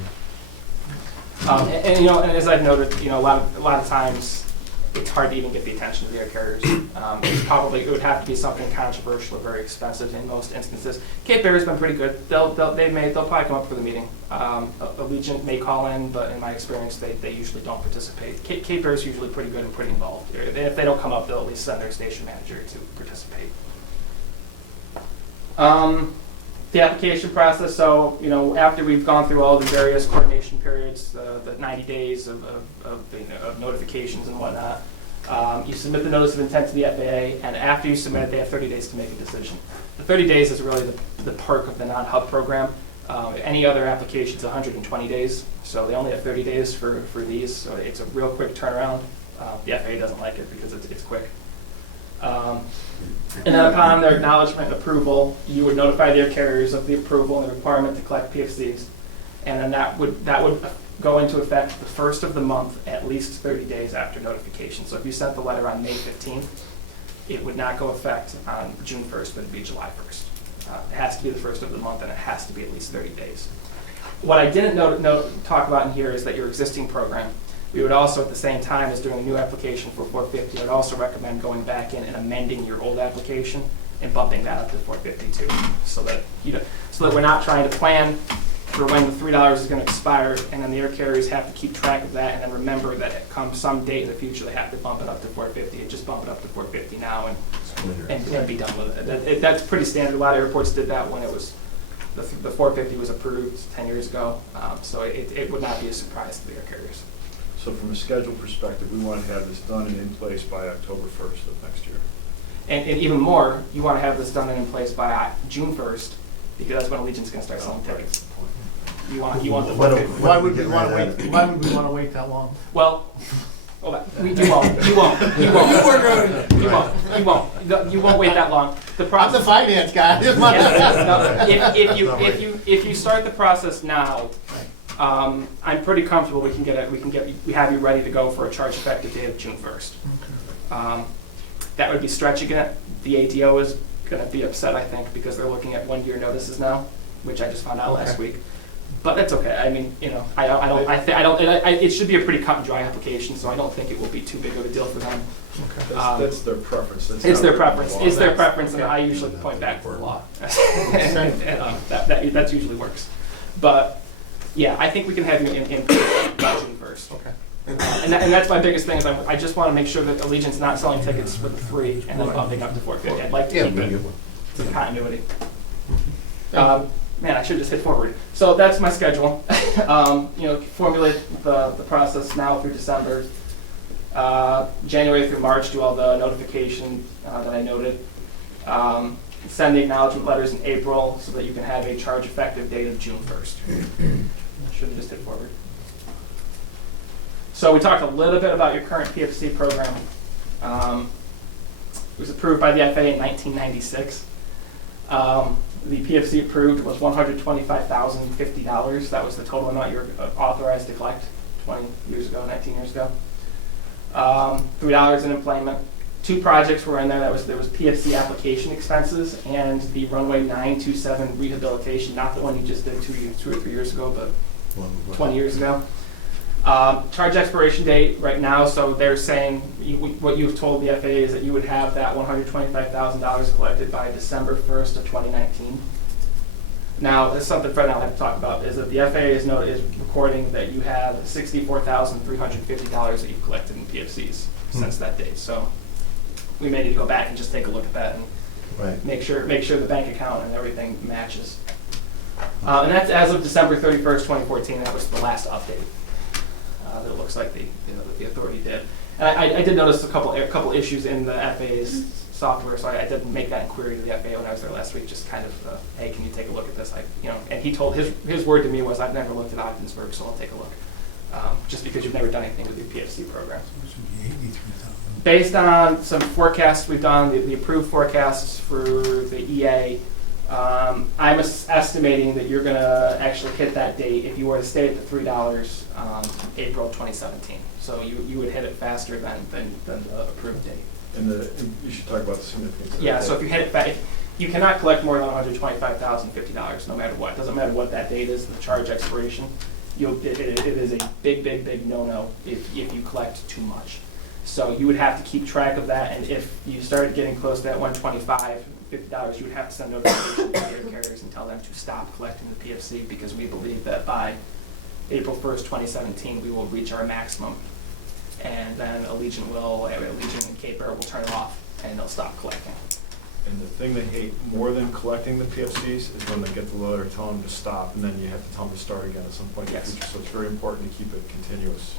And as I've noted, a lot of times it's hard to even get the attention of the air carriers. It would have to be something controversial or very expensive in most instances. Cape Air has been pretty good. They'll probably come up for the meeting. Allegiant may call in, but in my experience, they usually don't participate. Cape Air is usually pretty good and pretty involved. If they don't come up, they'll at least send their station manager to participate. The application process, so, after we've gone through all the various coordination periods, the 90 days of notifications and whatnot, you submit the notice of intent to the FAA, and after you submit it, they have 30 days to make a decision. The 30 days is really the perk of the non-hub program. Any other application is 120 days, so they only have 30 days for these, so it's a real quick turnaround. The FAA doesn't like it because it's quick. And then upon their acknowledgement and approval, you would notify the air carriers of the approval and the requirement to collect PFCs. And then that would go into effect the first of the month, at least 30 days after notification. So if you sent the letter on May 15th, it would not go effect on June 1st, but it'd be July 1st. It has to be the first of the month, and it has to be at least 30 days. What I didn't talk about in here is that your existing program, we would also, at the same time as doing a new application for 450, I would also recommend going back in and amending your old application and bumping that up to 452, so that we're not trying to plan for when the $3 is going to expire, and then the air carriers have to keep track of that, and then remember that it comes some date in the future they have to bump it up to 450, and just bump it up to 450 now and be done with it. That's pretty standard. A lot of airports did that when it was the 450 was approved 10 years ago, so it would not be a surprise to the air carriers. So from a schedule perspective, we want to have this done and in place by October 1st of next year. And even more, you want to have this done and in place by June 1st, because that's when Allegiant's going to start selling tickets. You want the Why would we want to wait? Why would we want to wait that long? Well, you won't. You won't wait that long. I'm the finance guy. If you start the process now, I'm pretty comfortable we have you ready to go for a charge effective date of June 1st. That would be stretching it. The ATO is going to be upset, I think, because they're looking at 1 year notices now, which I just found out last week. But that's okay. I mean, it should be a pretty cut and dry application, so I don't think it will be too big of a deal for them. That's their preference. It's their preference. It's their preference, and I usually point back to the law. and that usually works. But yeah, I think we can have you in June 1st. Okay. And that's my biggest thing is I just want to make sure that Allegiant's not selling tickets for the free and then bumping up to 450. I'd like to keep it to the continuity. Man, I should just hit forward. So that's my schedule. Formulate the process now through December. January through March, do all the notification that I noted. Send the acknowledgement letters in April so that you can have a charge effective date of June 1st. I should have just hit forward. So we talked a little bit about your current PFC program. It was approved by the FAA in 1996. The PFC approved was $125,050. That was the total amount you're authorized to collect 19 years ago. $3 in employment. 2 projects were in there. There was PFC application expenses and the runway 927 rehabilitation, not the one you just did 2 or 3 years ago, but 20 years ago. Charge expiration date right now, so they're saying what you've told the FAA is that you would have that $125,000 collected by December 1st of 2019. Now, there's something Fred and I have to talk about, is that the FAA is recording that you have $64,350 that you've collected in PFCs since that date. So we may need to go back and just take a look at that and Right. make sure the bank account and everything matches. And that's as of December 31st, 2014. That was the last update that it looks like the authority did. And I did notice a couple issues in the FAA's software, so I did make that inquiry to the FAA when I was there last week. Just kind of, hey, can you take a look at this? And he told his word to me was, I've never looked at Ogdensburg, so I'll take a look. Just because you've never done anything with your PFC program. Based on some forecasts we've done, the approved forecasts for the EA, I'm estimating that you're going to actually hit that date if you were to stay at the $3 April 2017. So you would hit it faster than the approved date. And you should talk about the significance. of Yeah, that. so if you hit it you cannot collect more than $125,050 no matter what. Doesn't matter what that date is, the charge expiration. It is a big no-no if you collect too much. So you would have to keep track of that, and if you started getting close to that $125,50, you would have to send notification to air carriers and tell them to stop collecting the PFC, because we believe that by April 1st, 2017, we will reach our maximum, and then Allegiant and Cape Air will turn it off, and they'll stop collecting. And the thing they hate more than collecting the PFCs is when they get the letter telling them to stop, and then you have to tell them to start again at some point in the Yes. future. So it's very important to keep it continuous.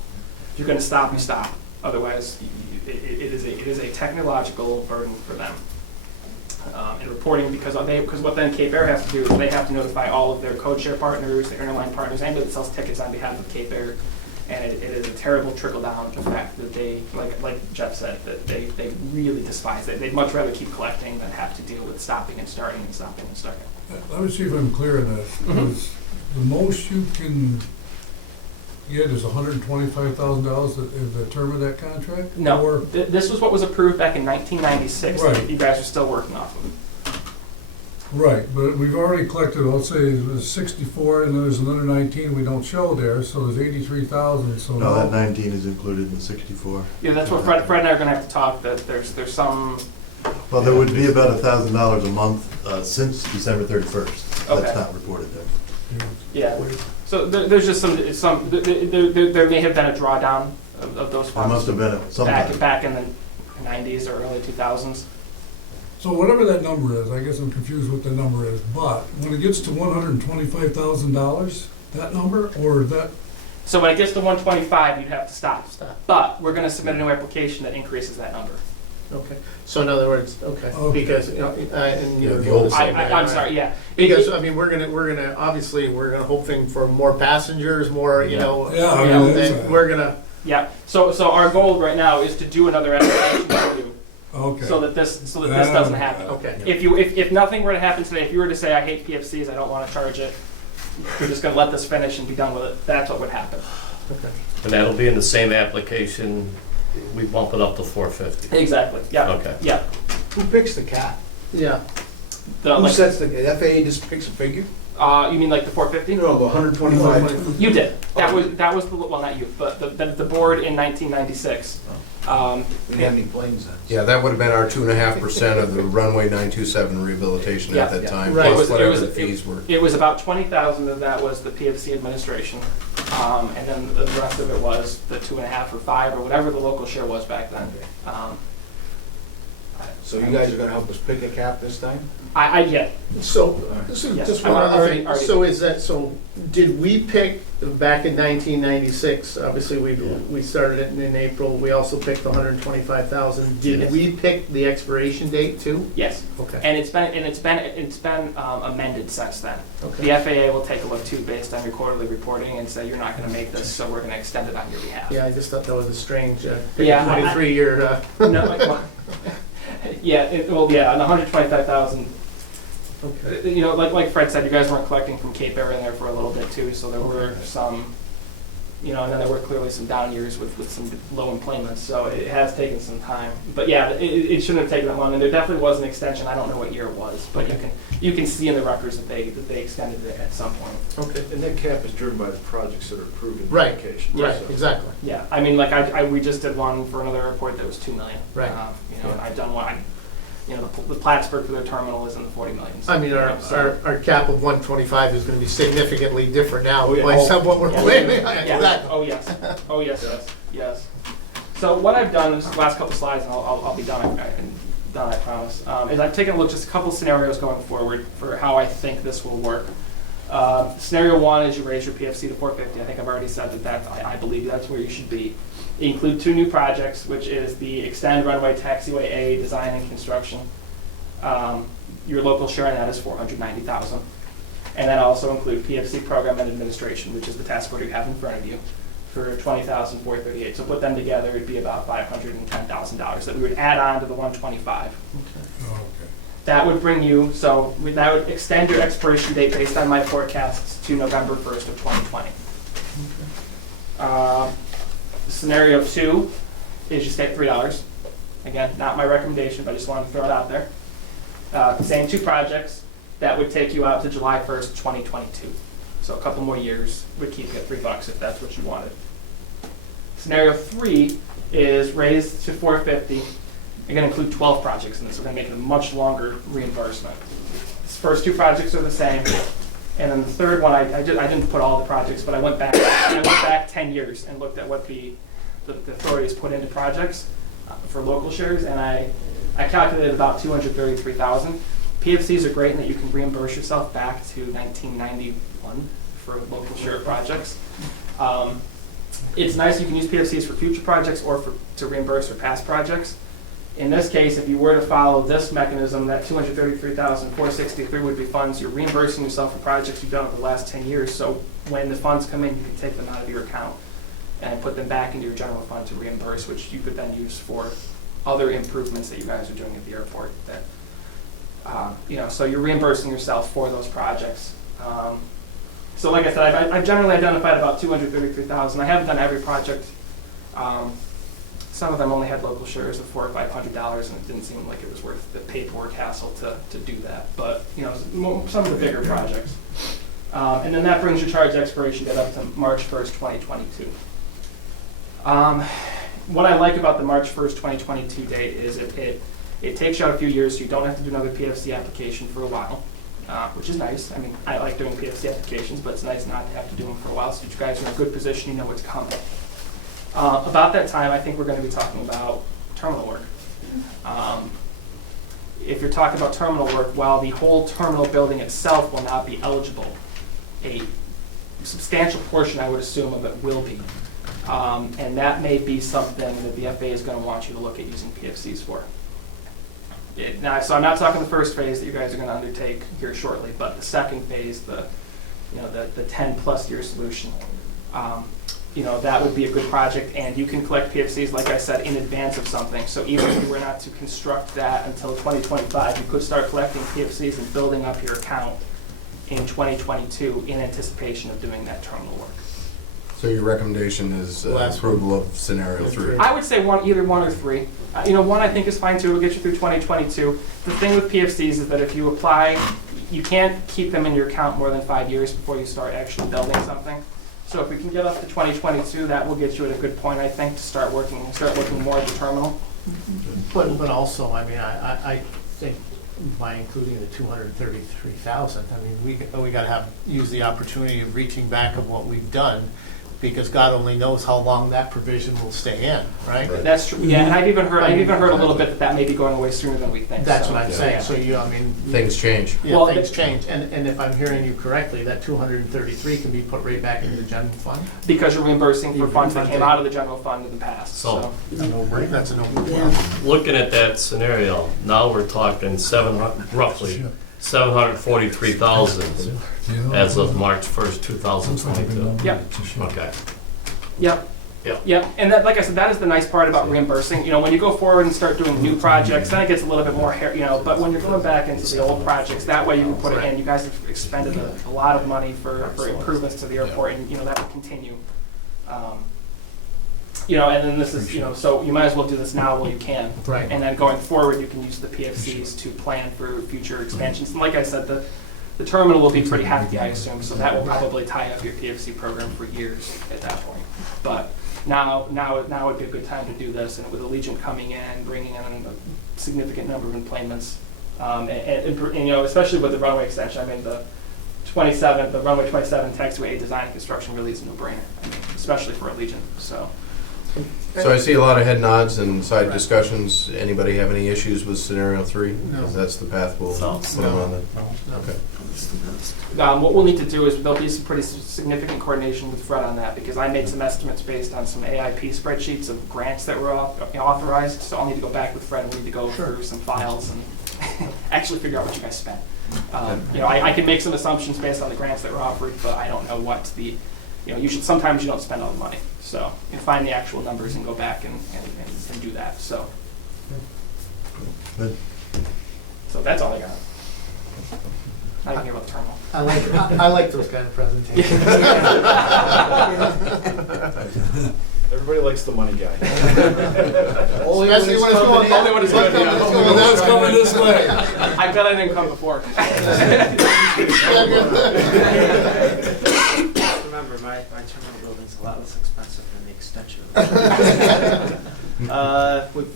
If you're going to stop, you stop. Otherwise, it is a technological burden for them. In reporting, because what then Cape Air has to do is they have to notify all of their code share partners, their airline partners, anybody that sells tickets on behalf of Cape Air. And it is a terrible trickle-down effect that they, like Jeff said, that they really despise it. They'd much rather keep collecting than have to deal with stopping and starting and stopping and starting. Let me see if I'm clear on this. Is the most you can get is $125,000 is the term of that contract? No, Or, this was what was approved back in 1996. Right. That you guys are still working off of. right, but we've already collected, let's say it was 64, and there's another 19 we don't show there, so there's 83,000, so. No, that 19 is included in the 64. Yeah, that's what Fred and I are going to have to talk. That there's some. Well, there would be about $1,000 a month since December 31st. Okay. That's not reported there. Yeah. So there's just some. There may have been a drawdown of those There funds must have been at some time. back in the 90s or early 2000s. So whatever that number is, I guess I'm confused what the number is, but when it gets to $125,000, that number, or that, So when it gets to 125, you'd have to stop. But we're going to submit a new application that increases that number. Okay, so in other words, okay, because, and, Yeah, the old I'm sorry, yeah. Because, I mean, we're gonna, obviously, we're gonna hoping for more passengers, more, Yeah, I you mean, know, it's and a- we're gonna, Yeah, so our goal right now is to do another application for you, okay. so that this doesn't happen. okay. If nothing were to happen today, if you were to say, I hate PFCs, I don't want to charge it, we're just going to let this finish and be done with it, that's what would happen. Okay. And that'll be in the same application, we bump it up to 450. Exactly, yeah. Okay. Yeah. Who picks the cap? Yeah, The, Who like, sets the FAA just picks a figure? you mean like the 450? No, the 125. You did. That was the, well, not you, but the board in 1996. We didn't have any planes then. Yeah, that would have been our 2.5% of the runway 927 rehabilitation Yeah. at that time, Right. plus It whatever was- the fees were. It was about 20,000 of that was the PFC administration, and then the rest of it was the 2.5 or 5 or whatever the local share was back then. So you guys are gonna help us pick a cap this time? Yeah, so, Yes. just one I've other already- thing, already- so is that, so, did we pick, back in 1996, obviously, we started it in April, we also picked the 125,000, did Yes. we pick the expiration date too? yes, Okay. and it's been amended since then. Okay. The FAA will take a look too based on your quarterly reporting and say, you're not going to make this, so we're going to extend it on your behalf. Yeah, I just thought that was a strange, Yeah, I- 23-year, No, like, well, on the 125,000, okay. you know, like Fred said, you guys weren't collecting from Cape Air in there for a little bit too, so there were some, you know, and then there were clearly some down years with some low employment, so it has taken some time. But yeah, it shouldn't have taken that long, and there definitely was an extension. I don't know what year it was, but you can see in the records that they extended it at some point. Okay. And that cap is driven by the projects that are approved in the Right, application. right, So- exactly. Yeah, I mean, like we just did one for another airport that was 2 million. Right. You know, and I've done one. You know, the Plattsburgh for their terminal is in the 40 million. I mean, our cap of 125 is gonna be significantly different now, Oh, yeah. based on what we're Yeah. planning. Yeah. Exactly. Oh, yes. Oh, yes, yes, yes. So what I've done, this is the last couple slides, and I'll be done. And done, I promise. Is I've taken a look, just a couple scenarios going forward for how I think this will work. Scenario one is you raise your PFC to 450. I think I've already said that I believe that's where you should be. Include 2 new projects, which is the Extend Runway Taxiway A design and construction. Your local share on that is $490,000. And then also include PFC program and administration, which is the task order you have in front of you, for $20,438. So put them together, it'd be about $510,000 that we would add on to the 125. Okay. That would bring you, that would extend your expiration date based on my forecasts to November 1st of 2020. Scenario 2 is you stay at $3. Again, not my recommendation, but I just wanted to throw it out there. Same 2 projects, that would take you out to July 1st, 2022. So a couple more years would keep you at $3 if that's what you wanted. Scenario 3 is raised to 450. You're going to include 12 projects in this. We're going to make it a much longer reimbursement. These first 2 projects are the same, and then the third one, I didn't put all the projects, but I went back 10 years and looked at what the authorities put into projects for local shares, and I calculated about $233,000. PFCs are great in that you can reimburse yourself back to 1991 for local share projects. It's nice you can use PFCs for future projects or to reimburse for past projects. In this case, if you were to follow this mechanism, that $233,463 would be funds you're reimbursing yourself for projects you've done over the last 10 years. So when the funds come in, you can take them out of your account and put them back into your general fund to reimburse, which you could then use for other improvements that you guys are doing at the airport. That so you're reimbursing yourself for those projects. So like I said, I've generally identified about $233,000. I haven't done every project. Some of them only had local shares of $400 or $500, and it didn't seem like it was worth the paperwork hassle to do that. But some of the bigger projects. And then that brings your charge expiration date up to March 1st, 2022. What I like about the March 1st, 2022 date is it takes you out a few years, so you don't have to do another PFC application for a while, which is nice. I mean, I like doing PFC applications, but it's nice not to have to do them for a while, so you guys are in a good position, you know what's coming. About that time, I think we're going to be talking about terminal work. If you're talking about terminal work, while the whole terminal building itself will not be eligible, a substantial portion, I would assume, of it will be. And that may be something that the FAA is going to want you to look at using PFCs for. So I'm not talking the first phase that you guys are going to undertake here shortly, but the second phase, the 10+ year solution. That would be a good project, and you can collect PFCs, like I said, in advance of something. So even if you were not to construct that until 2025, you could start collecting PFCs and building up your account in 2022 in anticipation of doing that terminal work. So your recommendation is approval of scenario 3? I would say either one or 3. One I think is fine too. It'll get you through 2022. The thing with PFCs is that if you apply, you can't keep them in your account more than 5 years before you start actually building something. So if we can get up to 2022, that will get you at a good point, I think, to start looking more at the terminal. But also, I mean, I think by including the $233,000, I mean, we got to use the opportunity of reaching back of what we've done, because God only knows how long that provision will stay in, right? That's true. Yeah, and I've even heard a little bit that may be going away sooner than we think. That's what I'm saying. So things change. Yeah, well, things change. And if I'm hearing you correctly, that 233 can be put right back into the general fund? Because you're reimbursing for funds that came out of the general fund in the past. So That's a no-brainer. That's a no-brainer. looking at that scenario, now we're talking roughly $743,000 as of March 1st, 2022. Yep. Okay. Yep. Yep. Yep. And that, like I said, that is the nice part about reimbursing. When you go forward and start doing new projects, then it gets a little bit more but when you're going back into the old projects, that way you can put it in. You guys have expended a lot of money for improvements to the airport, and that will continue. And then this is, so you might as well do this now while you can. Right. And then going forward, you can use the PFCs to plan for future expansions. And like I said, the terminal will be pretty hefty, I assume, so that will probably tie up your PFC program for years at that point. But now would be a good time to do this, and with Allegiant coming in, bringing in a significant number of employments, and especially with the runway extension. I mean, the runway 27 taxiway design and construction really is a no-brainer, especially for Allegiant. So. So I see a lot of head nods and side discussions. Anybody have any issues with scenario 3? Because that's the path we'll put them on then. Okay. What we'll need to do is there'll be some pretty significant coordination with Fred on that, because I made some estimates based on some AIP spreadsheets of grants that were authorized, so I'll need to go back with Fred and we need to go through some files and actually figure out what you guys spent. I can make some assumptions based on the grants that were offered, but I don't know what the, sometimes you don't spend all the money. So you can find the actual numbers and go back and do that, so. Good. So that's all I got. I can hear about the terminal. I like those kind of presentations. Everybody likes the money guy. Especially when it's going, Only when it's good, yeah. Well, that's coming this way. I bet I didn't come before. Remember, my terminal building's a lot less expensive than the extension.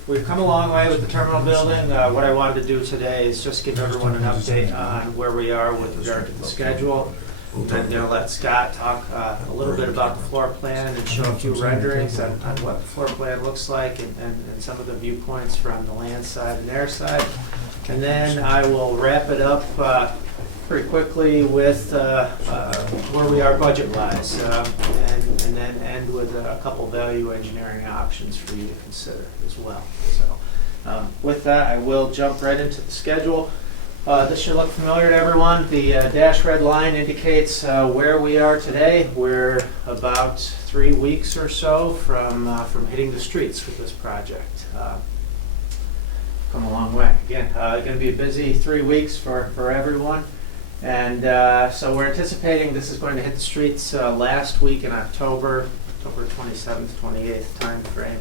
We've come a long way with the terminal building. What I wanted to do today is just give everyone an update on where we are with regard to the schedule. I'm going to let Scott talk a little bit about the floor plan and show a few renderings on what the floor plan looks like and some of the viewpoints from the land side and air side. And then I will wrap it up pretty quickly with where we are budget-wise, and then end with a couple value engineering options for you to consider as well. So with that, I will jump right into the schedule. This should look familiar to everyone. The dash red line indicates where we are today. We're about 3 weeks or so from hitting the streets with this project. Come a long way. Again, going to be a busy 3 weeks for everyone. And so we're anticipating this is going to hit the streets last week in October 27th, 28th time frame.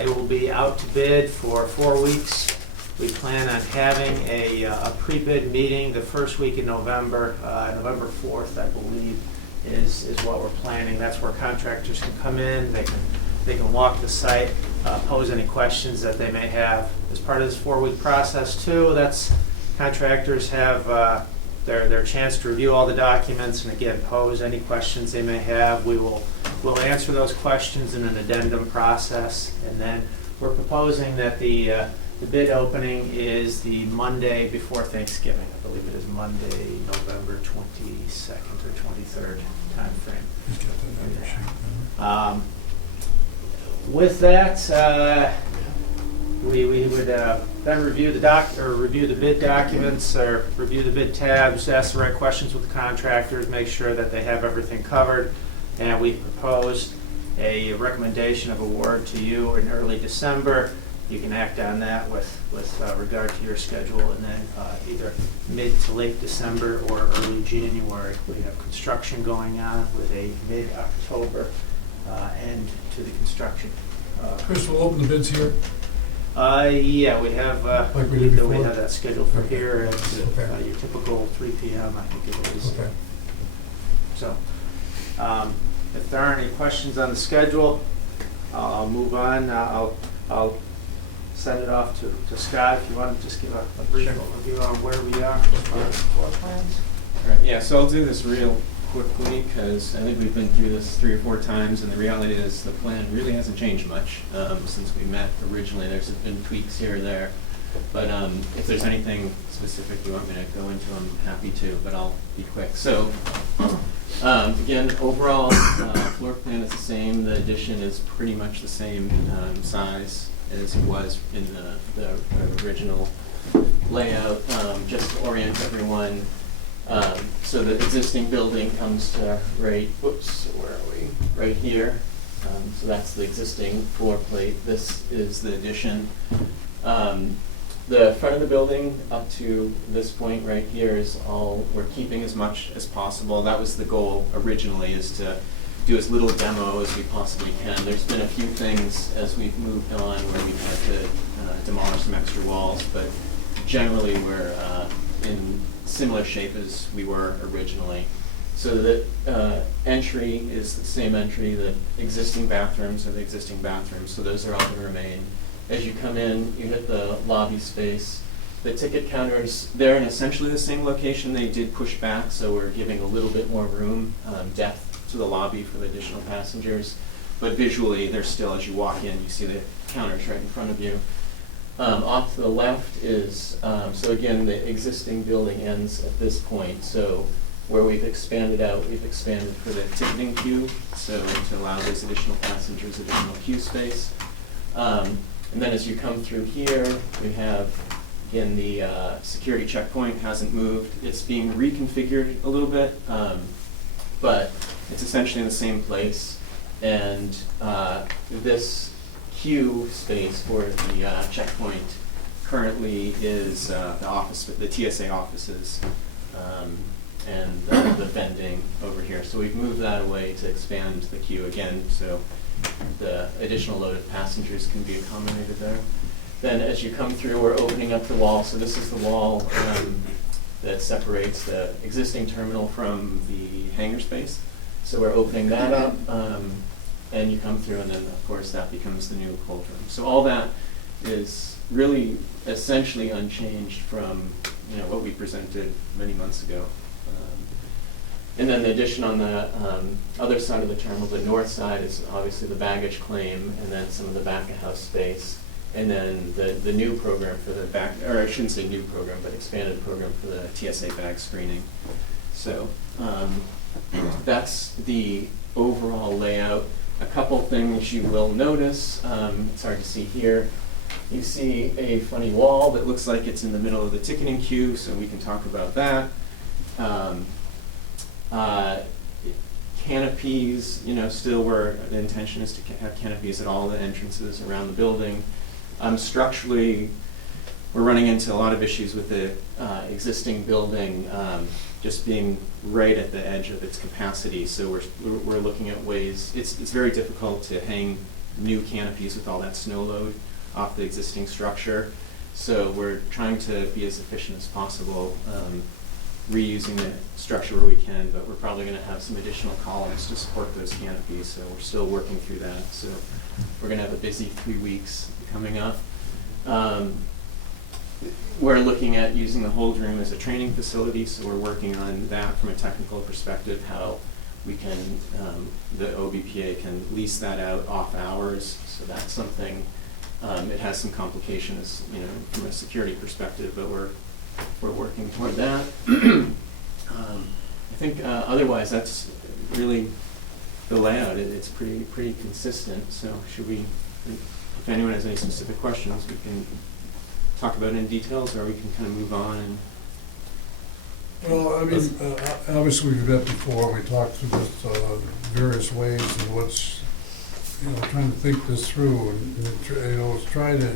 It will be out to bid for 4 weeks. We plan on having a pre-bid meeting the first week in November. November 4th, I believe, is what we're planning. That's where contractors can come in. They can walk the site, pose any questions that they may have. As part of this 4-week process too, that's contractors have their chance to review all the documents and again pose any questions they may have. We'll answer those questions in an addendum process, and then we're proposing that the bid opening is the Monday before Thanksgiving. I believe it is Monday, November 22nd or 23rd time frame. With that, we would then review the bid documents, or review the bid tabs, ask the right questions with the contractors, make sure that they have everything covered, and we proposed a recommendation of award to you in early December. You can act on that with regard to your schedule, and then either mid to late December or early January. We have construction going on with a mid-October end to the construction. Chris, we'll open the bids here. Yeah, we have. Like we did before? We have that scheduled for here at Okay. your typical 3 p.m. I think it is. Okay. So, if there aren't any questions on the schedule, I'll move on. I'll send it off to Scott if you want to just give a brief overview on where we are with our floor plans. Yeah, so I'll do this real quickly because I think we've been through this 3 or 4 times, and the reality is the plan really hasn't changed much since we met originally. There's been tweaks here or there, but if there's anything specific you want me to go into, I'm happy to, but I'll be quick. So again, overall floor plan is the same. The addition is pretty much the same size as it was in the original layout, just to orient everyone. So the existing building comes to where are we? Right here. So that's the existing floor plate. This is the addition. The front of the building up to this point right here is all we're keeping as much as possible. That was the goal originally, is to do as little demo as we possibly can. There's been a few things as we've moved on where we've had to demolish some extra walls, but generally we're in similar shape as we were originally. So the entry is the same entry. The existing bathrooms are the existing bathrooms, so those are all going to remain. As you come in, you hit the lobby space. The ticket counters, they're in essentially the same location. They did push back, so we're giving a little bit more room, depth to the lobby for the additional passengers. but visually, they're still, as you walk in, you see the counters right in front of you. Off to the left is, so again, the existing building ends at this point. So where we've expanded out, we've expanded for the ticketing queue, so to allow those additional passengers additional queue space. And then as you come through here, we have, again, the security checkpoint hasn't moved. It's being reconfigured a little bit, but it's essentially in the same place. And this queue space for the checkpoint currently is the TSA offices and the vending over here. So we've moved that away to expand the queue again, so the additional load of passengers can be accommodated there. Then as you come through, we're opening up the wall. So this is the wall that separates the existing terminal from the hangar space. So we're opening that up, and you come through, and then of course that becomes the new cold room. So all that is really essentially unchanged from what we presented many months ago. And then the addition on the other side of the terminal, the north side, is obviously the baggage claim, and then some of the back-of-house space, and then the new program for the back, or I shouldn't say new program, but expanded program for the TSA bag screening. So that's the overall layout. A couple things you will notice, it's hard to see here. You see a funny wall that looks like it's in the middle of the ticketing queue, so we can talk about that. Canopies, still where the intention is to have canopies at all the entrances around the building. Structurally, we're running into a lot of issues with the existing building just being right at the edge of its capacity. So we're looking at ways. It's very difficult to hang new canopies with all that snow load off the existing structure. So we're trying to be as efficient as possible, reusing the structure where we can, but we're probably going to have some additional columns to support those canopies, so we're still working through that. So we're going to have a busy 3 weeks coming up. We're looking at using the hold room as a training facility, so we're working on that from a technical perspective, how we can, the OBPA can lease that out off hours, so that's something, it has some complications, from a security perspective, but we're working toward that. I think otherwise that's really the layout. It's pretty consistent. So should we, if anyone has any specific questions, we can talk about it in details, or we can kind of move on. And Well, I mean, obviously we've met before, we talked through this various ways and what's, trying to think this through and trying to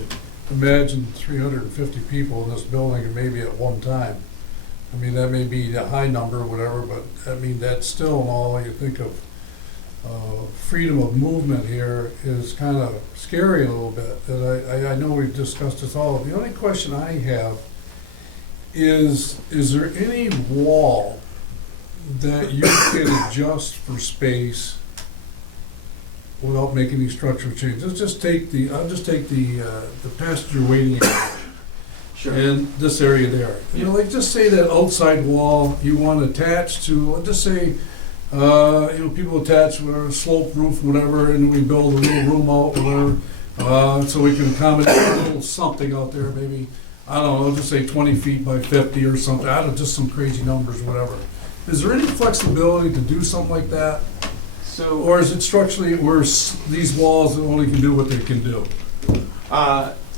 imagine 350 people in this building and maybe at one time. I mean, that may be a high number or whatever, but I mean, that's still all you think of. Freedom of movement here is kind of scary a little bit. And I know we've discussed this all. The only question I have is there any wall that you can adjust for space without making any structural changes? I'll just take the passenger waiting area. sure. And this area there. Yeah. Like just say that outside wall you want to attach to, let's just say, people attach with a slope roof, whatever, and we build a little room out, whatever, so we can accommodate a little something out there, maybe, I don't know, just say 20 feet by 50 or something, I don't know, just some crazy numbers, whatever. Is there any flexibility to do something like that? So, Or is it structurally where these walls only can do what they can do?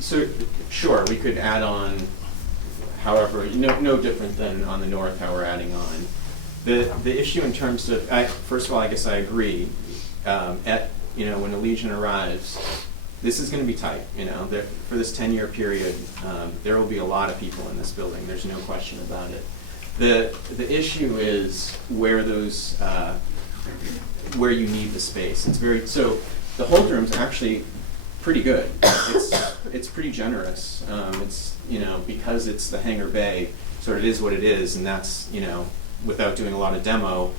so sure, we could add on, however, no different than on the north, how we're adding on. The issue in terms of, first of all, I guess I agree. When a Legion arrives, this is going to be tight. For this 10-year period, there will be a lot of people in this building. There's no question about it. The issue is where those, where you need the space. So the hold room's actually pretty good. It's pretty generous. Because it's the hangar bay, so it is what it is, and that's, without doing a lot of demo,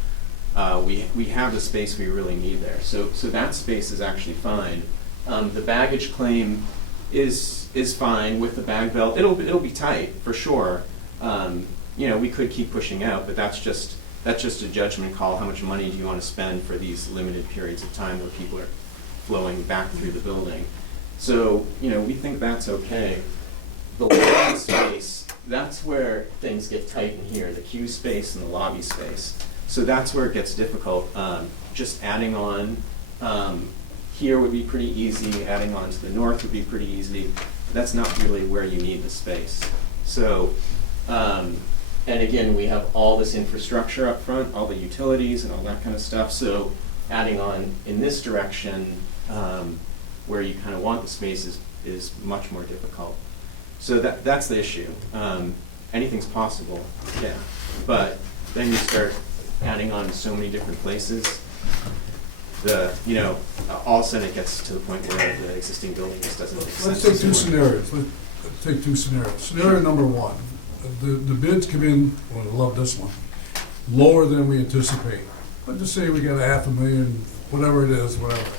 we have the space we really need there. So that space is actually fine. The baggage claim is fine with the bag belt. It'll be tight for sure. We could keep pushing out, but that's just a judgment call. How much money do you want to spend for these limited periods of time where people are flowing back through the building. So, we think that's okay. The lobby space, that's where things get tight in here, the queue space and the lobby space. So that's where it gets difficult. Just adding on here would be pretty easy, adding on to the north would be pretty easy. That's not really where you need the space. So, and again, we have all this infrastructure up front, all the utilities and all that kind of stuff. So adding on in this direction, where you kind of want the space is much more difficult. So that's the issue. Anything's possible, yeah. But then you start adding on so many different places. All of a sudden it gets to the point where the existing building just doesn't make sense. Let's take two scenarios. Let's take two scenarios. Scenario number one, the bids come in, well, I love this one, lower than we anticipate. Let's just say we got $500,000, whatever it is, whatever.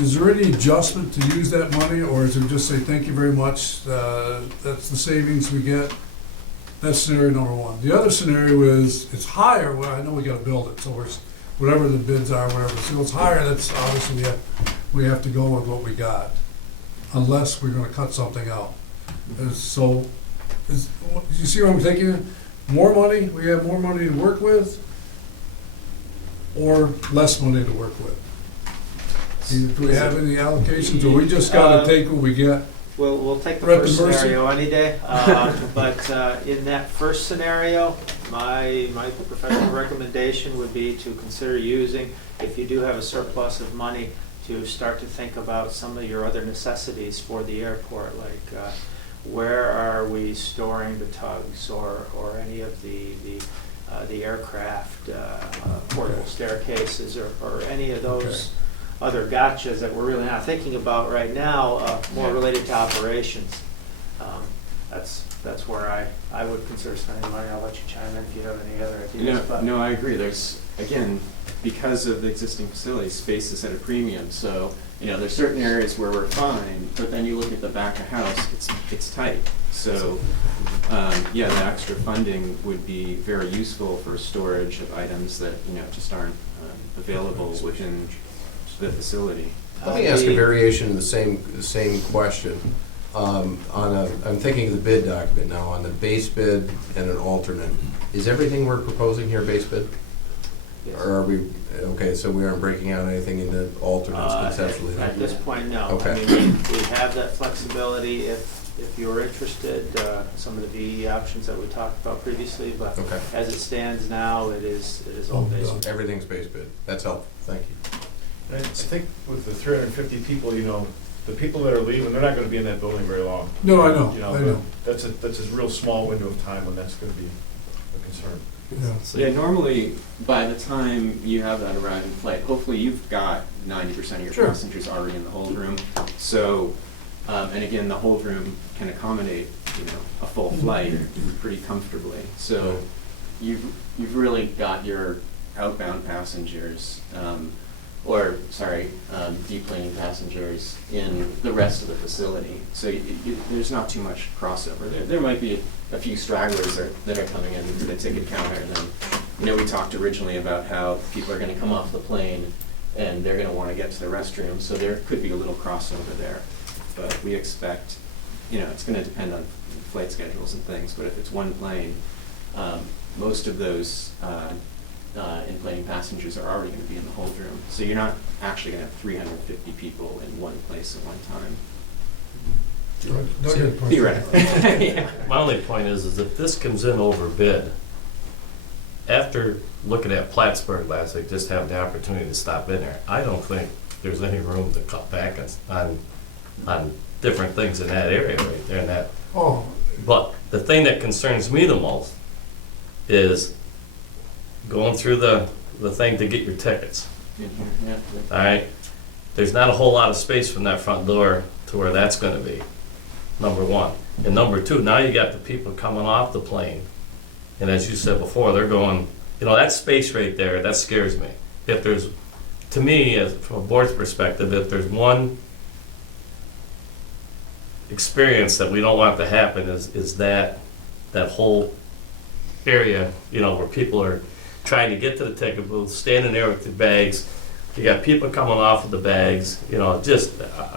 Is there any adjustment to use that money, or is it just say, thank you very much, that's the savings we get? That's scenario number one. The other scenario is, it's higher, well, I know we gotta build it, so whatever the bids are, whatever, so it's higher, that's obviously, we have to go with what we got, unless we're gonna cut something out. You see what I'm thinking? More money, we have more money to work with, or less money to work with? Do we have any allocations, or we just gotta take what we get? We'll take the We're at the first mercy. scenario any day, but in that first scenario, my professional recommendation would be to consider using, if you do have a surplus of money, to start to think about some of your other necessities for the airport, like where are we storing the tugs, or any of the aircraft portable staircases, or any of those other gotchas that we're really not thinking about right now, more related to operations. That's where I would consider spending money. I'll let you chime in if you have any other ideas. No, I agree. There's, again, because of the existing facilities, space is at a premium. So, there's certain areas where we're fine, but then you look at the back of house, it's tight. So, the extra funding would be very useful for storage of items that, just aren't available within the facility. Let me ask a variation of the same question. I'm thinking of the bid document now, on the base bid and an alternate. Is everything we're proposing here base bid? Yes. Or are we, okay, so we aren't breaking out anything into alternates conceptually? At this point, no. Okay. I mean, we have that flexibility if you're interested, some of the VE options that we talked about previously, but Okay. as it stands now, it is all base bid. Everything's base bid. That's helpful. Thank you. I think with the 350 people, the people that are leaving, they're not gonna be in that building very long. No, I know. That's a real small window of time when that's gonna be a concern. Yeah. Yeah, normally, by the time you have that arriving flight, hopefully you've got 90% of your Sure. passengers already in the hold room. So, and again, the hold room can accommodate, a full flight pretty comfortably. So, you've really got your outbound passengers, deplaning passengers in the rest of the facility. So there's not too much crossover. There might be a few stragglers that are coming in through the ticket counter. And then, we talked originally about how people are going to come off the plane and they're going to want to get to the restroom. So there could be a little crossover there. But we expect, it's going to depend on flight schedules and things. But if it's one plane, most of those enplaning passengers are already going to be in the hold room. So you're not actually going to have 350 people in one place at one time. Theoretically. Yeah. My only point is if this comes in over bid, after looking at Plattsburgh last week, just having the opportunity to stop in there, I don't think there's any room to cut back on different things in that area right there. But the thing that concerns me the most is going through the thing to get your tickets. Yeah. All right? There's not a whole lot of space from that front door to where that's going to be, number one. And number two, now you got the people coming off the plane. And as you said before, they're going, that space right there, that scares me. If there's, to me, from a board's perspective, if there's one experience that we don't want to happen is that whole area, where people are trying to get to the ticket booth, standing there with their bags, You got people coming off of the bags, you know, just,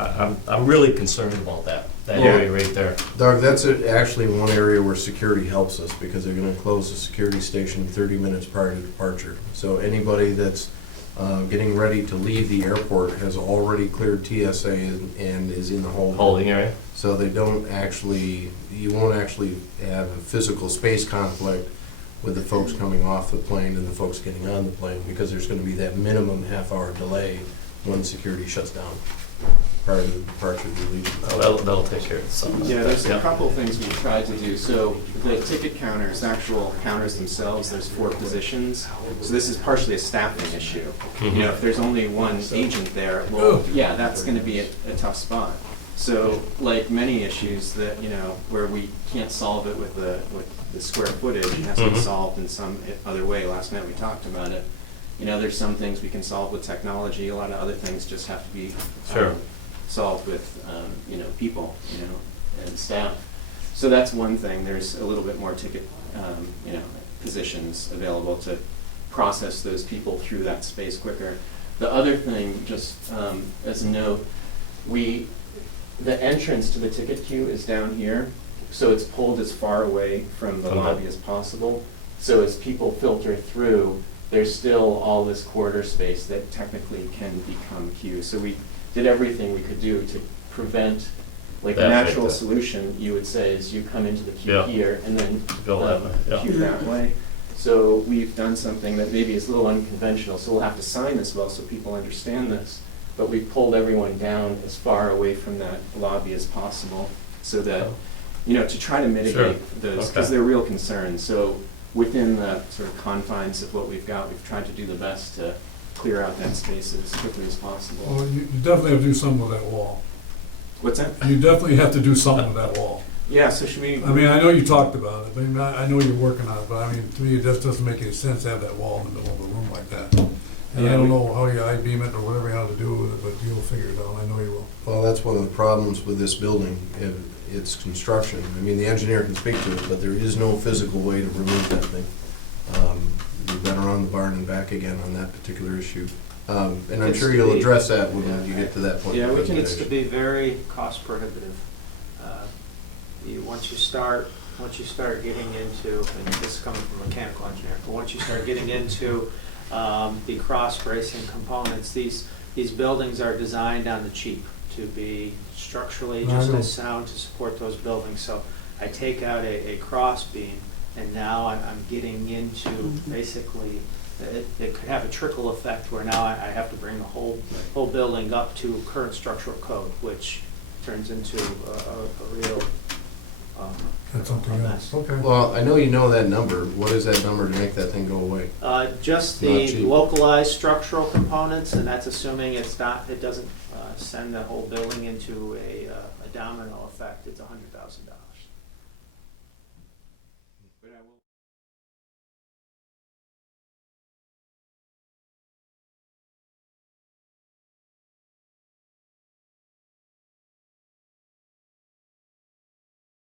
I'm really concerned about that area right there. Doug, that's actually one area where security helps us, because they're gonna close the security station 30 minutes prior to departure. So anybody that's getting ready to leave the airport has already cleared TSA and is in the Holding area? So they don't actually, you won't actually have a physical space conflict with the folks coming off the plane and the folks getting on the plane, because there's gonna be that minimum half-hour delay when security shuts down prior to the departure of the leave. That'll take care of itself. Yeah, there's a Yeah. couple of things we've tried to do. So the ticket counters, actual counters themselves, there's 4 positions. So this is partially a staffing issue. You know, if there's only one agent there, well, yeah, that's gonna be a tough spot. So like many issues that, you know, where we can't solve it with the square footage, it has to be solved in some other way. Last night we talked about it. You know, there's some things we can solve with technology, a lot of other things just have to be Sure. solved with, you know, people, you know, and staff. So that's one thing, there's a little bit more ticket, you know, positions available to process those people through that space quicker. The other thing, just as a note, the entrance to the ticket queue is down here, so it's pulled as far away from the lobby as possible. So as people filter through, there's still all this corridor space that technically can become queue. So we did everything we could do to prevent, like, the That right natural there. solution, you would say, is you come into the queue Yeah. here and then Go that way, yeah. queue that way. So we've done something that maybe is a little unconventional, so we'll have to sign this well so people understand this. But we've pulled everyone down as far away from that lobby as possible, so that, you know, to try to mitigate those, because Okay. they're real concerns. So within the sort of confines of what we've got, we've tried to do the best to clear out that space as quickly as possible. Well, you definitely have to do something with that wall. What's that? You definitely have to do something with that wall. Yeah, so should we? I mean, I know you talked about it, but I know you're working on it, but I mean, to me, it just doesn't make any sense to have that wall in the middle of a room like that. And I Yeah, don't we- know how you I-beam it or whatever you have to do with it, but you'll figure it out, I know you will. Well, that's one of the problems with this building, its construction. I mean, the engineer can speak to it, but there is no physical way to remove that thing. We've been around the barn and back again on that particular issue. And I'm It's sure to you'll be- address that when you get to that point. Yeah, in the we can- It's to presentation. be very cost prohibitive. Once you start getting into, and this is coming from a mechanical engineer, but once you start getting into the cross bracing components, these buildings are designed on the cheap to be structurally just as sound to support those buildings. So I take out a cross beam, and now I'm getting into basically, it could have a trickle effect where now I have to bring the whole building up to current structural code, which turns into a real That's something else, okay. Well, I know you know that number. What is that number to make that thing go away? Just Not the cheap. localized structural components, and that's assuming it doesn't send the whole building into a domino effect. It's $100,000.